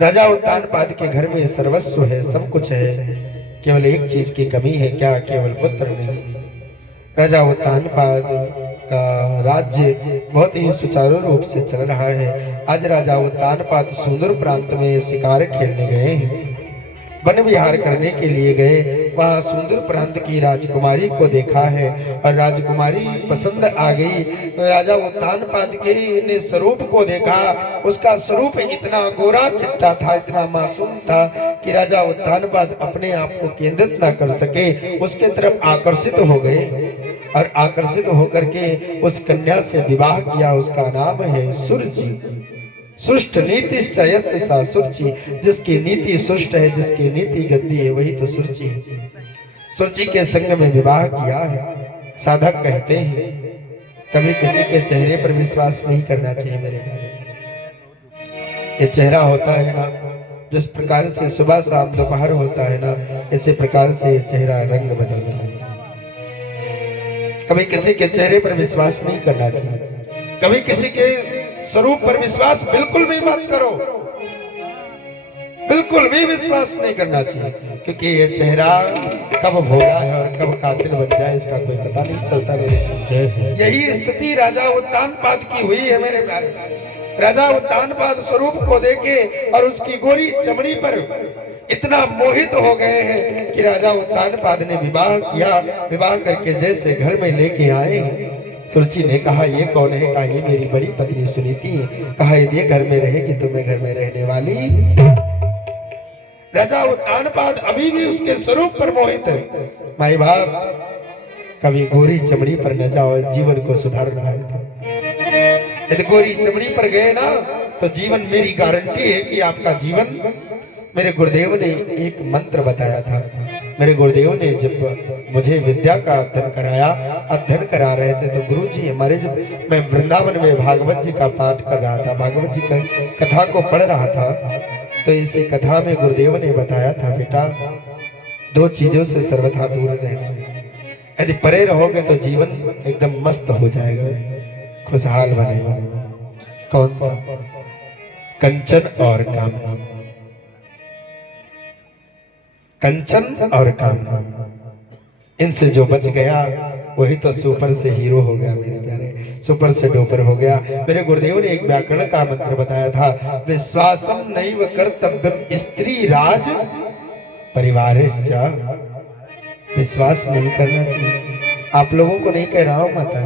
राजा उत्तानपाद के घर में सर्वस्व है, सब कुछ है, केवल एक चीज की कमी है। क्या? केवल पुत्र नहीं। राजा उत्तानपाद का राज्य बहुत ही सुचारू रूप से चल रहा है। आज राजा उत्तानपाद सुदूर प्रांत में शिकार खेलने गए हैं, वन विहार करने के लिए गए। वहां सुंदर प्रांत की राजकुमारी को देखा है और राजकुमारी पसंद आ गई। तो राजा उत्तानपाद के ने स्वरूप को देखा। उसका स्वरूप इतना गोरा चिट्टा था, इतना मासूम था कि राजा उत्तानपाद अपने आप को केंद्रित न कर सके, उसके तरफ आकर्षित हो गए और आकर्षित होकर के उस कन्या से विवाह किया। उसका नाम है सुरुचि। सुष्ट नीति यस्य सा सुरुचि, जिसकी नीति सुष्ट है, जिसकी नीति गंदी है, वही तो सुरुचि है। सुरुचि के संग में विवाह किया है। साधक कहते हैं कभी किसी के चेहरे पर विश्वास नहीं करना चाहिए। मेरे ये चेहरा होता है ना, जिस प्रकार से सुबह शाम दोपहर होता है ना, इसी प्रकार से ये चेहरा रंग बदलता है। कभी किसी के चेहरे पर विश्वास नहीं करना चाहिए। कभी किसी के स्वरूप पर विश्वास बिल्कुल भी मत करो, बिल्कुल भी विश्वास नहीं करना चाहिए, क्योंकि ये चेहरा कब भोला है और कब कातिल बन जाए इसका कोई पता नहीं चलता। मेरे यही स्थिति राजा उत्तानपाद की हुई है। मेरे प्यारे, राजा उत्तानपाद स्वरूप को देखे और उसकी गोरी चमड़ी पर इतना मोहित हो गए हैं कि राजा उत्तानपाद ने विवाह किया। विवाह करके जैसे घर में लेके आए, सुरुचि ने कहा ये कौन है? कहा ये मेरी बड़ी पत्नी सुनीति है। कहा यदि घर में रहेगी तो मैं घर में रहने वाली। राजा उत्तानपाद अभी भी उसके स्वरूप पर मोहित है। भाई बाप, कभी गोरी चमड़ी पर न जाओ, जीवन को सुधारना है। यदि गोरी चमड़ी पर गए ना तो जीवन, मेरी गारंटी है कि आपका जीवन। मेरे गुरुदेव ने एक मंत्र बताया था। मेरे गुरुदेव ने जब मुझे विद्या का अध्ययन करा रहे थे तो गुरुजी हमारे, जब मैं वृंदावन में भागवत जी का पाठ कर रहा था, भागवत जी का कथा को पढ़ रहा था, तो इसी कथा में गुरुदेव ने बताया था, बेटा 2 चीजों से सर्वथा दूर रहना। यदि परे रहोगे तो जीवन एकदम मस्त हो जाएगा, खुशहाल बनेगा। कौन सा? कंचन और काम। कंचन और काम, इनसे जो बच गया वही तो सुपर से हीरो हो गया। मेरे प्यारे, सुपर से डोपर हो गया। मेरे गुरुदेव ने एक व्याकरण का मंत्र बताया था, विश्वासम नैव कर्तव्यम स्त्री राज परिवारेश्च। विश्वास नहीं करना चाहिए। आप लोगों को नहीं कह रहा हूं, माता,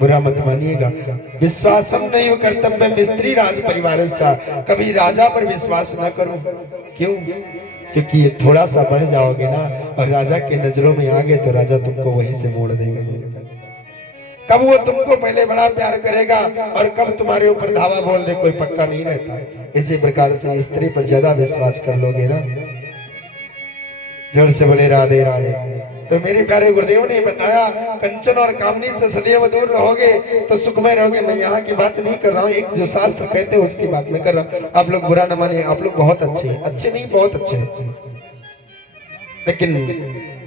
बुरा मत मानिएगा। विश्वासम नैव कर्तव्यम स्त्री राज परिवारेश्च। कभी राजा पर विश्वास न करो। क्यों? क्योंकि ये थोड़ा सा बढ़ जाओगे ना और राजा के नजरों में आ गए तो राजा तुमको वहीं से मोड़ देगा। कब वो तुमको पहले बड़ा प्यार करेगा और कब तुम्हारे ऊपर धावा बोल दे, कोई पक्का नहीं रहता। इसी प्रकार से स्त्री पर ज्यादा विश्वास कर लोगे ना, जोर से बोले राधे राधे। तो मेरे प्यारे गुरुदेव ने बताया, कंचन और कामनी से सदैव दूर रहोगे तो सुखमय रहोगे। मैं यहाँ की बात नहीं कर रहा हूँ, एक जो शास्त्र कहते हैं उसकी बात मैं कर रहा हूँ। आप लोग बुरा न माने, आप लोग बहुत अच्छे हैं, अच्छे नहीं बहुत अच्छे हैं, लेकिन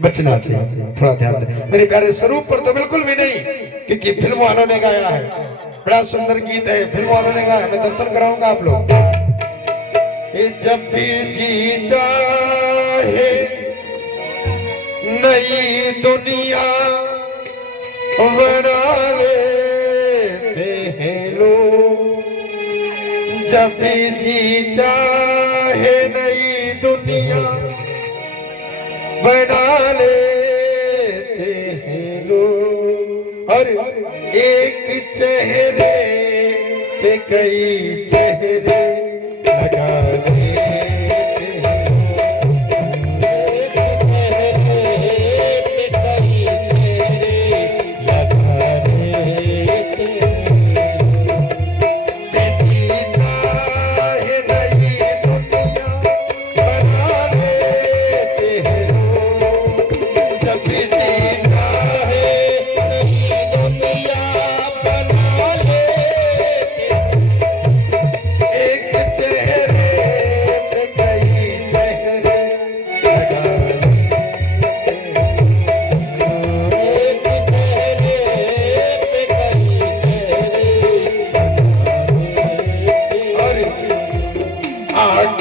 बचना चाहिए, थोड़ा ध्यान दें। मेरे प्यारे स्वरूप पर तो बिल्कुल भी नहीं, क्योंकि फिल्म वालों ने गाया है, बड़ा सुंदर गीत है, फिल्म वालों ने गाया। मैं दर्शन कराऊंगा आप लोग। जब भी जी चाहे दुनिया बना लेते हैं लोग, जब भी जी चाहे नई दुनिया बना लेते हैं लोग। और एक चेहरे पे कई चेहरे लगा लेते हैं।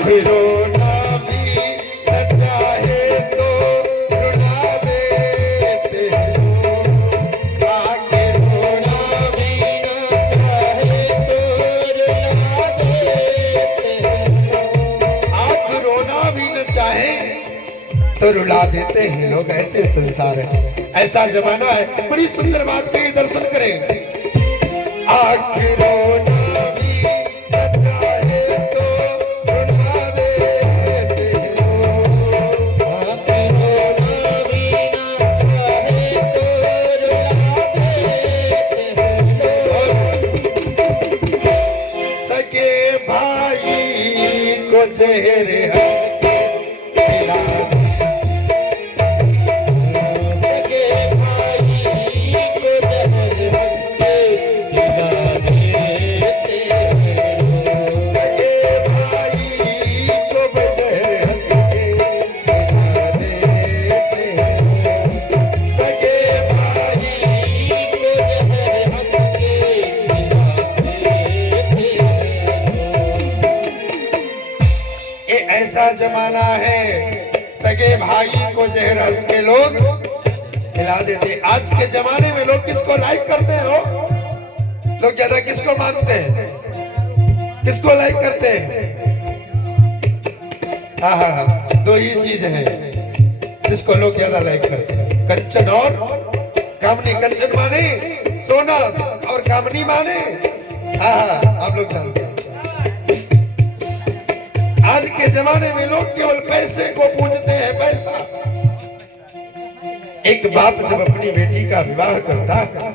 रोना भी न चाहे तो रुला देते हो, आके रोना भी न चाहे तो रुला देते हो। आग रोना भी न चाहे तो रुला देते हैं लोग। ऐसे संसार है, ऐसा जमाना है। बड़ी सुंदर बात के दर्शन करें। आग रोना जहर पिला सके भाई को जहर पिला देते सके भाई को जहर पिला देते सके भाई को जहर ऐसा जमाना है, सगे भाई को जहर हंस के लोग खिला देते। आज के जमाने में लोग किसको लाइक करते हो? लोग ज्यादा किसको मानते हैं? किसको लाइक करते हैं? हाँ, दो ही चीज है जिसको लोग ज्यादा लाइक करते हैं, कंचन और कामनी। कंचन माने सोना और कामनी माने, हाँ आप लोग जानते हैं। आज के जमाने में लोग केवल पैसे को पूजते हैं, पैसा। एक बाप जब अपनी बेटी का विवाह करता है,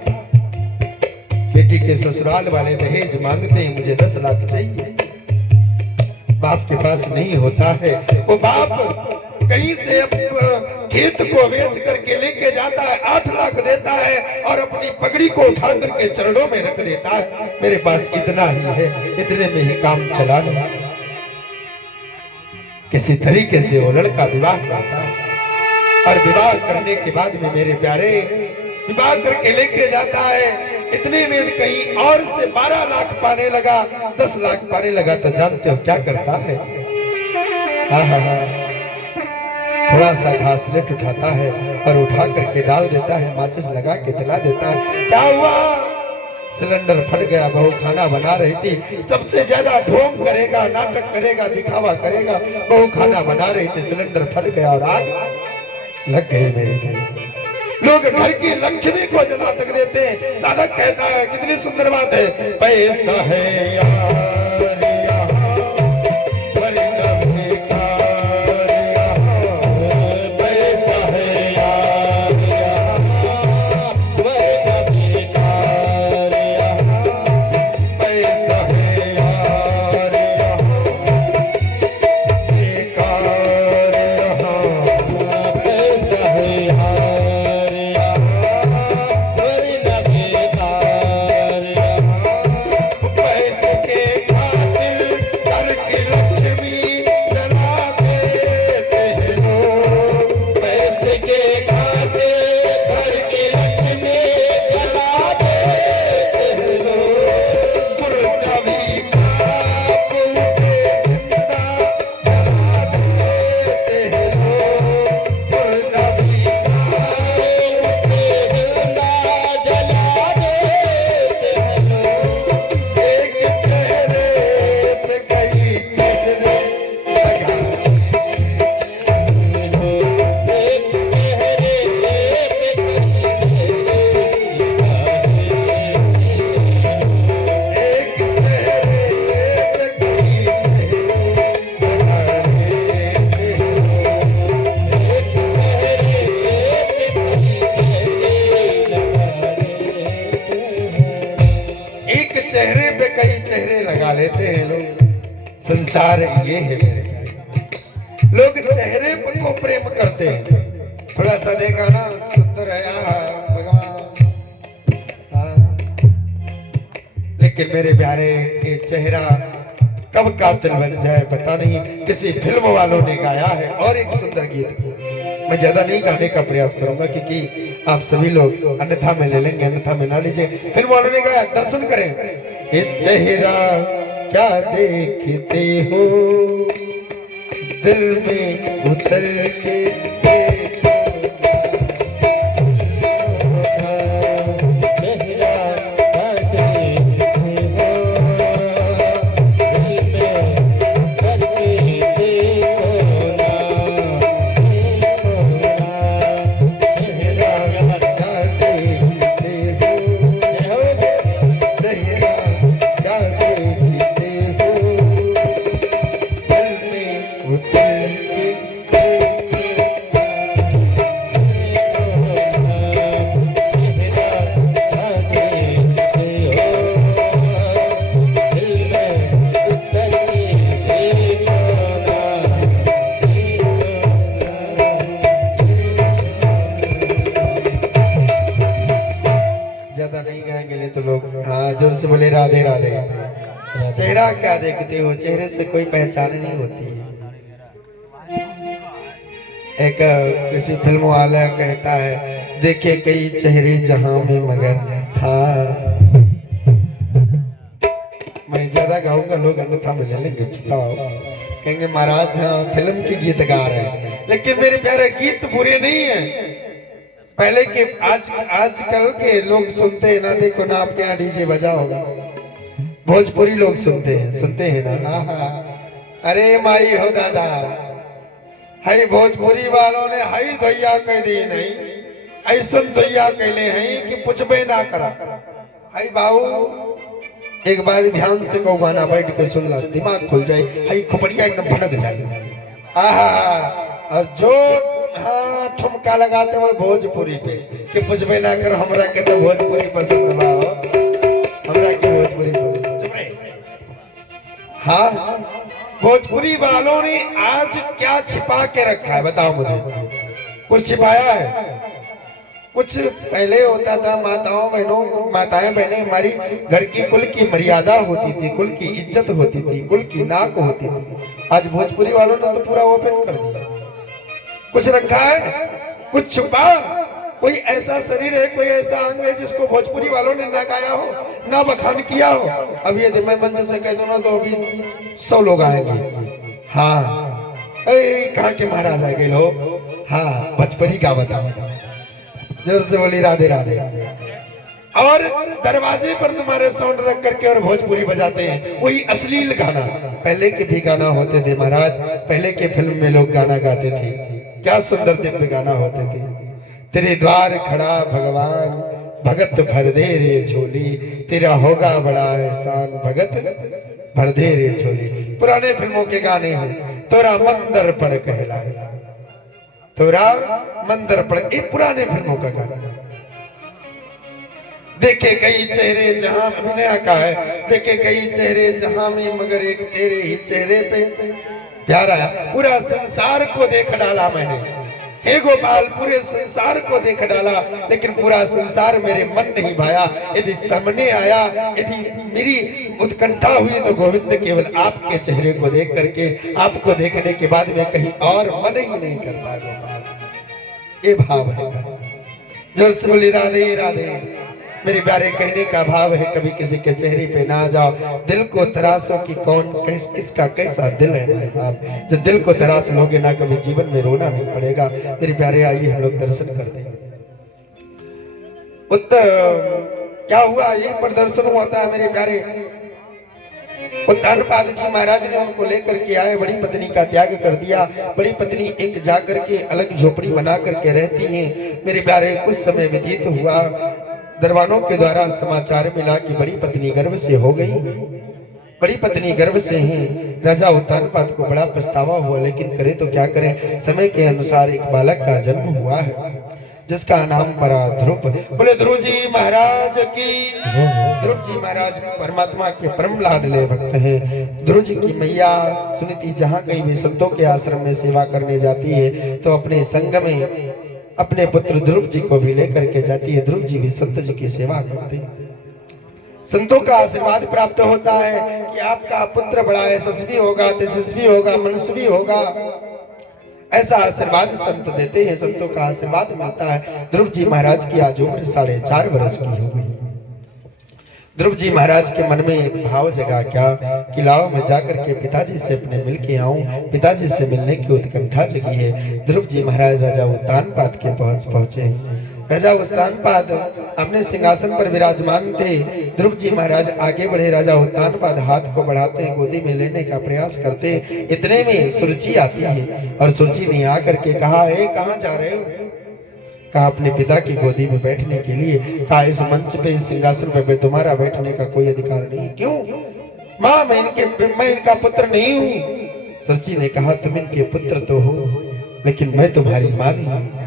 बेटी के ससुराल वाले दहेज मांगते हैं, मुझे 10 लाख चाहिए। बाप के पास नहीं होता है, वो बाप कहीं से खेत को बेच करके लेके जाता है, 8 लाख देता है और अपनी पगड़ी को उठा करके चरणों में रख देता है, मेरे पास इतना ही है, इतने में ही काम चला लो। किसी तरीके से वो लड़का विवाह करता है और विवाह करने के बाद में मेरे प्यारे विवाह करके लेके जाता है, इतने में कहीं और से 12 लाख पाने लगा, 10 लाख पाने लगा। तो जानते हो क्या करता है? हाँ, थोड़ा सा घासलेट उठाता है और उठा करके डाल देता है, माचिस लगा के जला देता है। क्या हुआ? सिलेंडर फट गया। बहू खाना बना रही थी, सबसे ज्यादा ढोंग करेगा, नाटक करेगा, दिखावा करेगा। बहू खाना बना रही थी, सिलेंडर फट गया और आग लग गई मेरी भाई। लोग घर की लक्ष्मी को जला तक देते हैं। साधक कहता है, कितनी सुंदर बात है, पैसा है यार खातिर लगा लेते हैं लोग। संसार ये है मेरे भाई। लोग चेहरे पर को प्रेम करते हैं, थोड़ा सा देखा ना सुंदर है भगवान, लेकिन मेरे प्यारे ये चेहरा कब कातिल बन जाए पता नहीं। किसी फिल्म वालों ने गाया है और एक सुंदर गीत को मैं ज्यादा नहीं गाने का प्रयास करूंगा क्योंकि आप सभी लोग अन्यथा में ले लेंगे, अन्यथा में ना लीजिए। फिल्म वालों ने गाया, दर्शन करें। ये चेहरा क्या देखते हो, दिल में उतर के देखो। ज्यादा नहीं गाएंगे नहीं तो लोग हाँ जोर से बोले राधे राधे। चेहरा क्या देखते हो, चेहरे से कोई पहचान नहीं होती है। एक किसी फिल्म वाला कहता है, देखे कई चेहरे जहां में मगर हाँ। मैं ज्यादा गाऊंगा लोग अन्यथा में ले लेंगे, कहेंगे महाराज हाँ फिल्म के गीत गा रहे हैं। लेकिन मेरे प्यारे गीत बुरे नहीं है। पहले के आजकल के लोग सुनते हैं ना, देखो ना आपके यहाँ डीजे बजा होगा, भोजपुरी लोग सुनते हैं ना। हाँ अरे माई हो दादा, हाई भोजपुरी वालों ने हाई धैया कह दी नहीं, ऐसा धैया कहले हैं कि पुछबे ना करा। हाई बाबू एक बार ध्यान से को गाना बैठ के सुन ला, दिमाग खुल जाए, हाई खोपड़िया एकदम भनक जाए। आहा और जो हाँ ठुमका लगाते हुए भोजपुरी पे कि पुछबे ना करो, हमरा के तो भोजपुरी पसंद बा, हमरा के भोजपुरी पसंद। चुप रहे। हाँ भोजपुरी वालों ने आज क्या छिपा के रखा है बताओ मुझे, कुछ छिपाया है? कुछ पहले होता था, माताएं बहनें हमारी घर की कुल की मर्यादा होती थी, कुल की इज्जत होती थी, कुल की नाक होती थी। आज भोजपुरी वालों ने तो पूरा ओपन कर दिया। कुछ रखा है, कुछ छुपा। कोई ऐसा शरीर है, कोई ऐसा अंग है जिसको भोजपुरी वालों ने ना गाया हो, ना बखान किया हो। अब ये मैं मंच से कह दूं ना तो अभी 100 लोग आएंगे। हाँ कहाँ के महाराज आ गए लोग। हाँ भोजपुरी का बताओ, जोर से बोली राधे राधे। और दरवाजे पर तुम्हारे साउंड रख करके और भोजपुरी बजाते हैं, वही अश्लील गाना। पहले के भी गाना होते थे महाराज, पहले के फिल्म में लोग गाना गाते थे, क्या सुंदर दिव्य गाना होते थे। तेरे द्वार खड़ा भगवान, भगत भर दे रे झोली, तेरा होगा बड़ा एहसान, भगत भर दे रे झोली। पुराने फिल्मों के गाने हैं। तोरा मंदर पड़ कहलाए, तोरा मंदर पड़, ये पुराने फिल्मों का गाना। देखे कई चेहरे जहां अभिनय का है, देखे कई चेहरे जहां में मगर एक तेरे ही चेहरे पे प्यार आया। पूरा संसार को देख डाला मैंने, हे गोपाल पूरे संसार को देख डाला, लेकिन पूरा संसार मेरे मन नहीं भाया। यदि सामने आया, यदि मेरी उत्कंठा हुई तो गोविंद केवल आपके चेहरे को देख करके, आपको देखने के बाद मैं कहीं और मन ही नहीं करता। गोपाल ये भाव है। जोर से बोली राधे राधे। मेरे प्यारे कहने का भाव है, कभी किसी के चेहरे पे ना जाओ, दिल को तराशो कि कौन किसका कैसा दिल है भाई बाप। जब दिल को तराश लोगे ना, कभी जीवन में रोना नहीं पड़ेगा। मेरे प्यारे आइए हम लोग दर्शन करते हैं। क्या हुआ, ये प्रदर्शन होता है मेरे प्यारे। उत्तानपाद जी महाराज ने उनको लेकर के आए, बड़ी पत्नी का त्याग कर दिया। बड़ी पत्नी एक जाकर के अलग झोपड़ी बना करके रहती है। मेरे प्यारे कुछ समय व्यतीत हुआ, दरबानों के द्वारा समाचार मिला कि बड़ी पत्नी गर्भ से हो गई। बड़ी पत्नी गर्भ से ही राजा उत्तानपाद को बड़ा पछतावा हुआ, लेकिन करे तो क्या करें, समय के अनुसार एक बालक का जन्म हुआ है। जिसका नाम पड़ा ध्रुव। बोले ध्रुव जी महाराज की। ध्रुव जी महाराज परमात्मा के परम लाडले भक्त हैं। ध्रुव जी की मैया सुनीति जहाँ कहीं भी संतों के आश्रम में सेवा करने जाती है तो अपने संग में अपने पुत्र ध्रुव जी को भी लेकर के जाती है। ध्रुव जी भी संत जी की सेवा करते हैं। संतों का आशीर्वाद प्राप्त होता है कि आपका पुत्र बड़ा यशस्वी होगा, तेजस्वी होगा, मनस्वी होगा, ऐसा आशीर्वाद संत देते हैं। संतों का आशीर्वाद मिलता है। ध्रुव जी महाराज की आज उम्र 4.5 वर्ष की हो गई। ध्रुव जी महाराज के मन में एक भाव जगा क्या कि लाओ मैं जाकर के पिताजी से अपने मिल के आऊं। पिताजी से मिलने की उत्कंठा जगी है। ध्रुव जी महाराज राजा उत्तानपाद के पहुंचे। राजा उत्तानपाद अपने सिंहासन पर विराजमान थे। ध्रुव जी महाराज आगे बढ़े। राजा उत्तानपाद हाथ को बढ़ाते हैं, गोदी में लेने का प्रयास करते। इतने में सुरुचि आती है और सुरुचि ने आकर के कहा, ए कहाँ जा रहे हो? कहा अपने पिता की गोदी में बैठने के लिए। कहा इस मंच पे, इस सिंहासन पे तुम्हारा बैठने का कोई अधिकार नहीं। क्यों? माँ मैं इनका पुत्र नहीं हूँ। सुरुचि ने कहा तुम इनके पुत्र तो हो लेकिन मैं तुम्हारी माँ नहीं हूँ।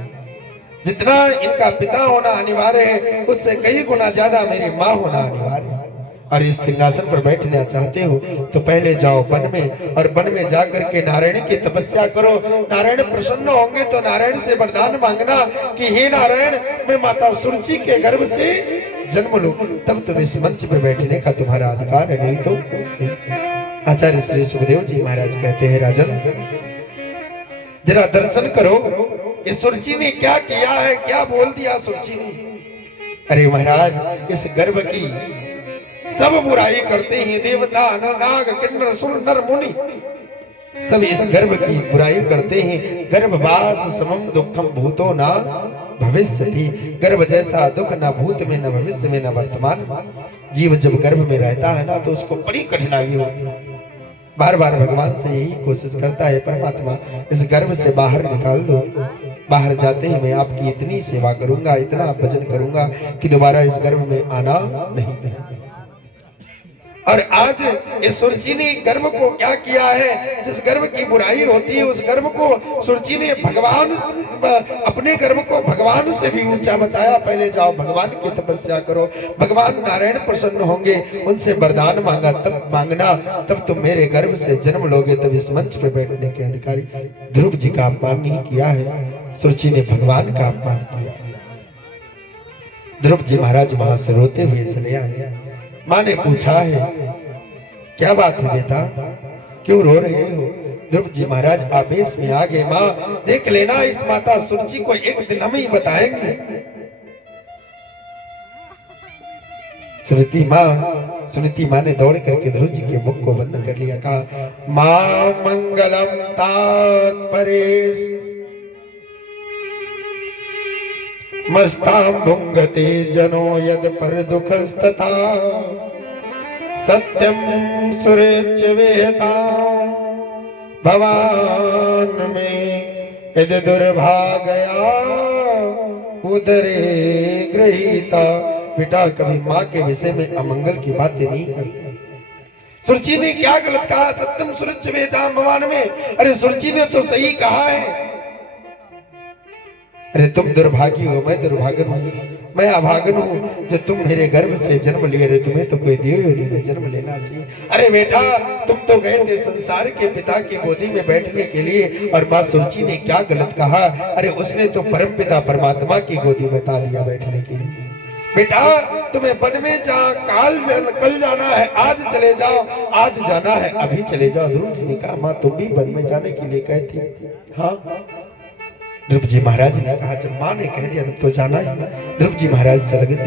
जितना इनका पिता होना अनिवार्य है उससे कई गुना ज्यादा मेरी माँ होना अनिवार्य है। और इस सिंहासन पर बैठना चाहते हो तो पहले जाओ वन में और वन में जाकर के नारायण की तपस्या करो। नारायण प्रसन्न होंगे तो नारायण से वरदान मांगना कि हे नारायण मैं माता सुरुचि के गर्भ से जन्म लूं, तब तुम इस मंच पर बैठने का तुम्हारा अधिकार है। नहीं तो आचार्य श्री सुखदेव जी महाराज कहते हैं, राजन जरा दर्शन करो इस सुरुचि ने क्या किया है, क्या बोल दिया सुरुचि ने। अरे महाराज इस गर्भ की सब बुराई करते हैं। देवता नाग किन्नर सुर नर मुनि सब इस गर्भ की बुराई करते हैं। गर्भवास समम दुखम भूतो ना भविष्यति। गर्भ जैसा दुख न भूत में, न भविष्य में, न वर्तमान। जीव जब गर्भ में रहता है ना तो उसको बड़ी कठिनाई होती है। बार बार भगवान से यही कोशिश करता है, परमात्मा इस गर्भ से बाहर निकाल दो। बाहर जाते ही मैं आपकी इतनी सेवा करूंगा, इतना भजन करूंगा कि दोबारा इस गर्भ में आना नहीं है। और आज इस सुरुचि ने गर्भ को क्या किया है? जिस गर्भ की बुराई होती है उस गर्भ को सुरुचि ने भगवान, अपने गर्भ को भगवान से भी ऊंचा बताया। पहले जाओ भगवान की तपस्या करो, भगवान नारायण प्रसन्न होंगे, उनसे वरदान मांगा तब मांगना, तब तुम मेरे गर्भ से जन्म लोगे, तब इस मंच पे बैठने के अधिकारी। ध्रुव जी का अपमान नहीं किया है, सुरुचि ने भगवान का अपमान किया। ध्रुव जी महाराज वहां से रोते हुए चले आए। माँ ने पूछा है क्या बात है बेटा, क्यों रो रहे हो? ध्रुव जी महाराज आवेश में आ गए। माँ देख लेना इस माता सुरुचि को एक दिन हम ही बताएंगे। सुनीति माँ ने दौड़ करके ध्रुव जी के मुख को बंद कर लिया। कहा माँ मंगलम तात परेश मस्तां भुंगते जनो यद पर दुखस्तथा सत्यम सुरेच वेहता भवान में यद दुर्भागया उदरे गृहीता। बेटा कभी माँ के विषय में अमंगल की बातें नहीं करते। सुरुचि ने क्या गलत कहा? सत्यम सुरेच वेहता भवान में। अरे सुरुचि ने तो सही कहा है। अरे तुम दुर्भागी हो, मैं दुर्भागन हूँ, मैं अभागन हूँ जो तुम मेरे गर्भ से जन्म लिए। अरे तुम्हें तो कोई देव योनि में जन्म लेना चाहिए। अरे बेटा तुम तो गए थे संसार के पिता की गोदी में बैठने के लिए। और माँ सुरुचि ने क्या गलत कहा? अरे उसने तो परम पिता परमात्मा की गोदी बता दिया बैठने के लिए। बेटा तुम्हें वन में कल जाना है, आज चले जाओ, आज जाना है अभी चले जाओ। ध्रुव जी ने कहा माँ तुम भी वन में जाने के लिए कहती? हाँ। ध्रुव जी महाराज ने कहा जब माँ ने कह दिया तो जाना ही। ध्रुव जी महाराज चल गए।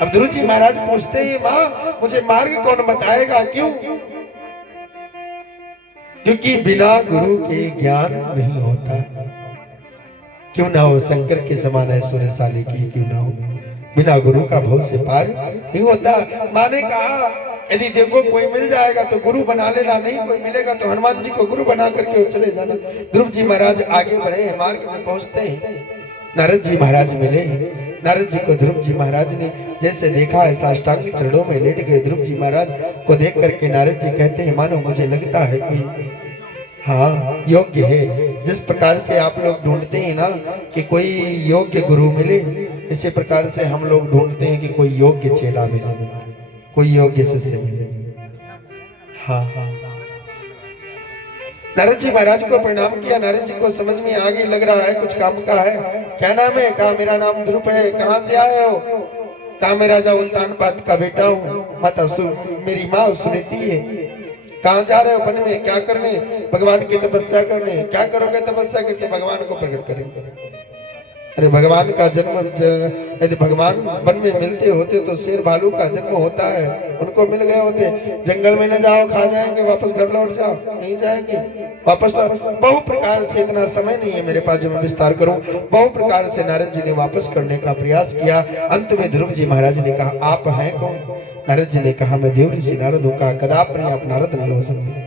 अब ध्रुव जी महाराज पूछते हैं माँ मुझे मार्ग कौन बताएगा? क्यों? क्योंकि बिना गुरु के ज्ञान नहीं होता। क्यों ना हो शंकर के समान ऐश्वर्यशाली की, क्यों ना हो, बिना गुरु का भव से पार नहीं होता। माँ ने कहा यदि देखो कोई मिल जाएगा तो गुरु बना लेना, नहीं कोई मिलेगा तो हनुमान जी को गुरु बना करके चले जाना। ध्रुव जी महाराज आगे बढ़े हैं, मार्ग में पहुंचते हैं। नारद जी महाराज मिले हैं। नारद जी को ध्रुव जी महाराज ने जैसे देखा है साष्टांग चरणों में लेट गए। ध्रुव जी महाराज को देख करके नारद जी कहते हैं मानो मुझे लगता है कोई हाँ योग्य है, जिस प्रकार से आप लोग ढूंढते हैं ना कि कोई योग्य गुरु मिले, इसी प्रकार से हम लोग ढूंढते हैं कि कोई योग्य चेला मिले, कोई योग्य शिष्य मिले। हाँ हाँ, नारद जी महाराज को प्रणाम किया। नारद जी को समझ में आगे लग रहा है कुछ काम का है। क्या नाम है? कहा मेरा नाम ध्रुव है। कहाँ से आए हो? कहा मैं राजा उल्तानपाद का बेटा हूँ, माता मेरी माँ सुनीति है। कहाँ जा रहे हो? वन में। क्या करने? भगवान की तपस्या करने। क्या करोगे तपस्या करके? भगवान को प्रकट करेंगे। अरे भगवान का जन्म, यदि भगवान वन में मिलते होते तो शेर भालू का जन्म होता है, उनको मिल गए होते। जंगल में न जाओ, खा जाएंगे, वापस घर लौट जाओ, नहीं जाएंगे वापस। बहु प्रकार से, इतना समय नहीं है मेरे पास जो मैं विस्तार करूं। बहु प्रकार से नारद जी ने वापस करने का प्रयास किया। अंत में ध्रुव जी महाराज ने कहा, आप हैं कौन? नारद जी ने कहा, मैं देव ऋषि नारद हूँ। कहा, कदापि आप नारद नहीं हो सकते।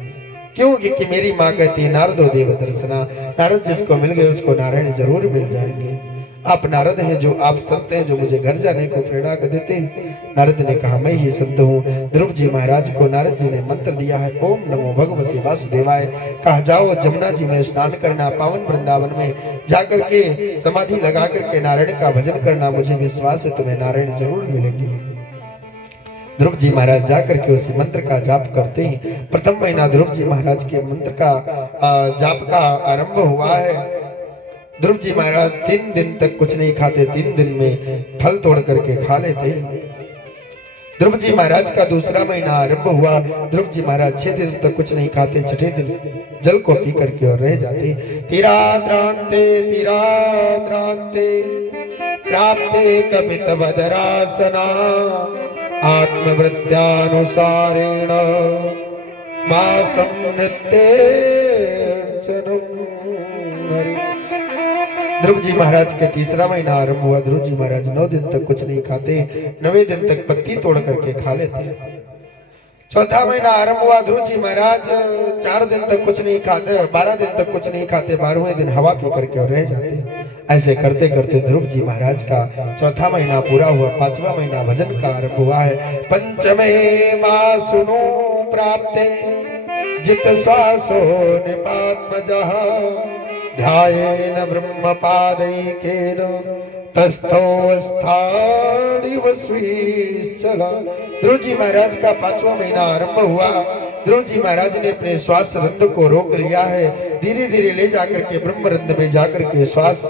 क्यों? क्योंकि मेरी माँ कहती है नारदो देव दर्शना, नारद जिसको मिल गए उसको नारायण जरूर मिल जाएंगे। आप नारद हैं, जो आप संत हैं, जो मुझे घर जाने को प्रेरणा देते हैं। नारद ने कहा, मैं ही संत हूँ। ध्रुव जी महाराज को नारद जी ने मंत्र दिया है, ओम नमो भगवते वासुदेवाय। कहा, जाओ जमुना जी में स्नान करना, पावन वृंदावन में जाकर के समाधि लगा करके नारायण का भजन करना। मुझे विश्वास है तुम्हें नारायण जरूर मिलेंगे। ध्रुव जी महाराज जाकर के उसी मंत्र का जाप करते हैं। प्रथम महीना ध्रुव जी महाराज के मंत्र का जाप का आरंभ हुआ है। ध्रुव जी महाराज 3 दिन तक कुछ नहीं खाते, 3 दिन में फल तोड़ करके खा लेते। ध्रुव जी महाराज का दूसरा महीना आरंभ हुआ। ध्रुव जी महाराज 6 दिन तक कुछ नहीं खाते, छठे दिन जल को पी करके और रह जाते। तीराद्रांते तीराद्रांते प्राप्ते कपितवदरासना आत्मवृत्त्यानुसारेण मासं नित्यर्चनम्। ध्रुव जी महाराज के तीसरा महीना आरंभ हुआ। ध्रुव जी महाराज 9 दिन तक कुछ नहीं खाते, 9वें दिन तक पत्ती तोड़ करके खा लेते। चौथा महीना आरंभ हुआ। ध्रुव जी महाराज 4 दिन तक कुछ नहीं खाते, 12 दिन तक कुछ नहीं खाते, 12वें दिन हवा पी करके और रह जाते। ऐसे करते करते ध्रुव जी महाराज का चौथा महीना पूरा हुआ। 5वां महीना भजन का आरंभ हुआ है। पंचमे मासुनो प्राप्ते जित श्वासो निपात्मजः ध्यायेन ब्रह्मपादैकेन तस्थो स्थाणिव स्वीश्चला। ध्रुव जी महाराज का 5वां महीना आरंभ हुआ। ध्रुव जी महाराज ने अपने श्वास रंध्र को रोक लिया है। धीरे धीरे ले जाकर के ब्रह्म रंध्र में जाकर के श्वास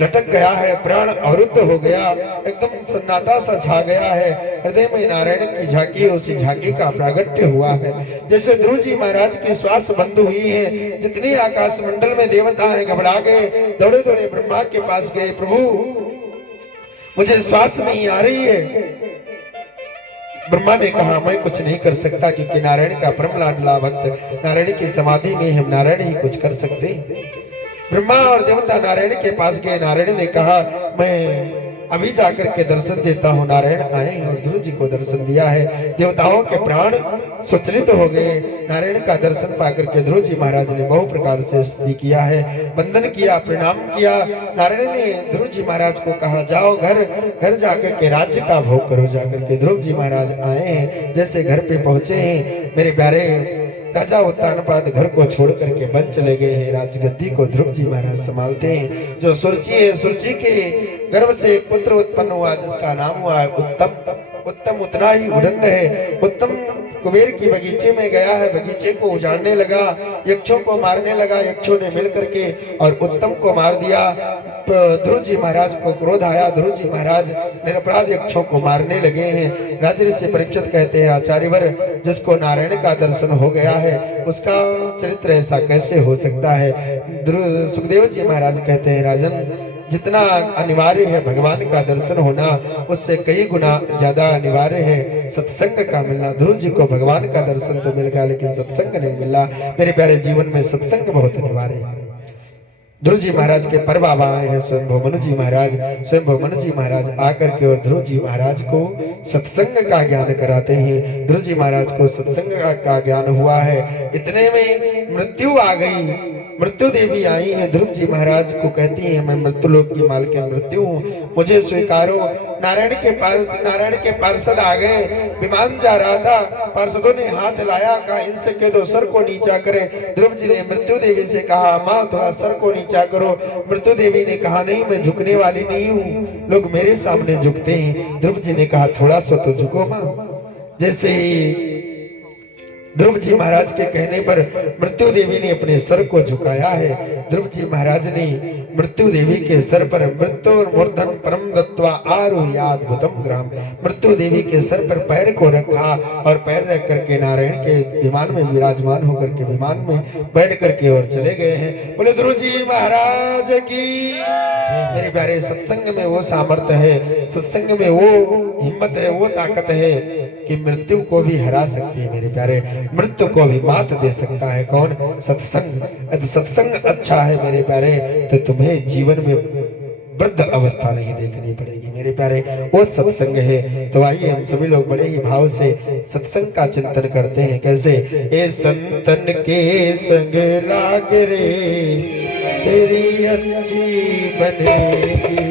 लटक गया है, प्राण अवरुद्ध हो गया, एकदम सन्नाटा सा छा गया है। हृदय में नारायण की झांकी, उसी झांकी का प्रागट्य हुआ है। जैसे ध्रुव जी महाराज की श्वास बंद हुई है, जितने आकाश मंडल में देवता हैं घबरा गए, दौड़े दौड़े ब्रह्मा के पास गए, प्रभु मुझे श्वास नहीं आ रही है। ब्रह्मा ने कहा, मैं कुछ नहीं कर सकता, क्योंकि नारायण का परम लाडला भक्त नारायण की समाधि में हम नारायण ही कुछ कर सकते। ब्रह्मा और देवता नारायण के पास गए। नारायण ने कहा, मैं अभी जाकर के दर्शन देता हूँ। नारायण आए हैं और ध्रुव जी को दर्शन दिया है। देवताओं के प्राण स्वचलित हो गए। नारायण का दर्शन पाकर के ध्रुव जी महाराज ने बहु प्रकार से स्तुति किया है, वंदन किया, प्रणाम किया। नारायण ने ध्रुव जी महाराज को कहा, जाओ घर जाकर के राज्य का भोग करो। जाकर के ध्रुव जी महाराज आए हैं, जैसे घर पे पहुंचे हैं, मेरे प्यारे राजा उत्तानपाद घर को छोड़ करके वन चले गए हैं। राजगद्दी को ध्रुव जी महाराज संभालते हैं। जो सुरुचि है, सुरुचि के गर्भ से एक पुत्र उत्पन्न हुआ जिसका नाम हुआ है उत्तम। उत्तम उतना ही उड़न है। उत्तम कुबेर की बगीचे में गया है, बगीचे को उजाड़ने लगा, यक्षों को मारने लगा। यक्षों ने मिल करके और उत्तम को मार दिया। ध्रुव जी महाराज को क्रोध आया। ध्रुव जी महाराज निरपराध यक्षों को मारने लगे हैं। राजर्षि परीक्षित कहते हैं, आचार्यवर, जिसको नारायण का दर्शन हो गया है उसका चरित्र ऐसा कैसे हो सकता है? सुखदेव जी महाराज कहते हैं, राजन, जितना अनिवार्य है भगवान का दर्शन होना, उससे कई गुना ज्यादा अनिवार्य है सत्संग का मिलना। ध्रुव जी को भगवान का दर्शन तो मिल गया, लेकिन सत्संग नहीं मिला। मेरे प्यारे जीवन में सत्संग बहुत अनिवार्य है। ध्रुव जी महाराज के पर बाबा आए हैं स्वयं मनु जी महाराज। स्वयं मनु जी महाराज आकर के और ध्रुव जी महाराज को सत्संग का ज्ञान कराते हैं। ध्रुव जी महाराज को सत्संग का ज्ञान हुआ है। इतने में मृत्यु आ गई। मृत्यु देवी आई है। ध्रुव जी महाराज को कहती है, मैं मृत्युलोक की मालकिन मृत्यु हूँ, मुझे स्वीकारो। नारायण के पार्षद आ गए। विमान जा रहा था, पार्षदों ने हाथ लाया, कहा इनसे कह दो सर को नीचा करे। ध्रुव जी ने मृत्यु देवी से कहा, माँ थोड़ा सर को नीचा करो। मृत्यु देवी ने कहा, नहीं मैं झुकने वाली नहीं हूँ, लोग मेरे सामने झुकते हैं। ध्रुव जी ने कहा, थोड़ा सा तो झुको माँ। जैसे ही ध्रुव जी महाराज के कहने पर मृत्यु देवी ने अपने सर को झुकाया है। ध्रुव जी महाराज ने मृत्यु देवी के सर पर मृत्यु मूर्धन परम दत्वा आरुह्याद्भुतम ग्राम, मृत्यु देवी के सर पर पैर को रखा और पैर रख करके नारायण के विमान में विराजमान होकर के विमान में बैठ करके और चले गए हैं। बोले ध्रुव जी महाराज की। मेरे प्यारे, सत्संग में वो सामर्थ्य है, सत्संग में वो हिम्मत है, वो ताकत है कि मृत्यु को भी हरा सकती है। मेरे प्यारे, मृत्यु को भी मात दे सकता है कौन? सत्संग। यदि सत्संग अच्छा है मेरे प्यारे, तो तुम्हें जीवन में वृद्ध अवस्था नहीं देखनी पड़ेगी। मेरे प्यारे, वो सत्संग है। तो आइए हम सभी लोग बड़े ही भाव से सत्संग का चिंतन करते हैं। कैसे? ए संतन के संग लाग रे, तेरी अच्छी बनेगी।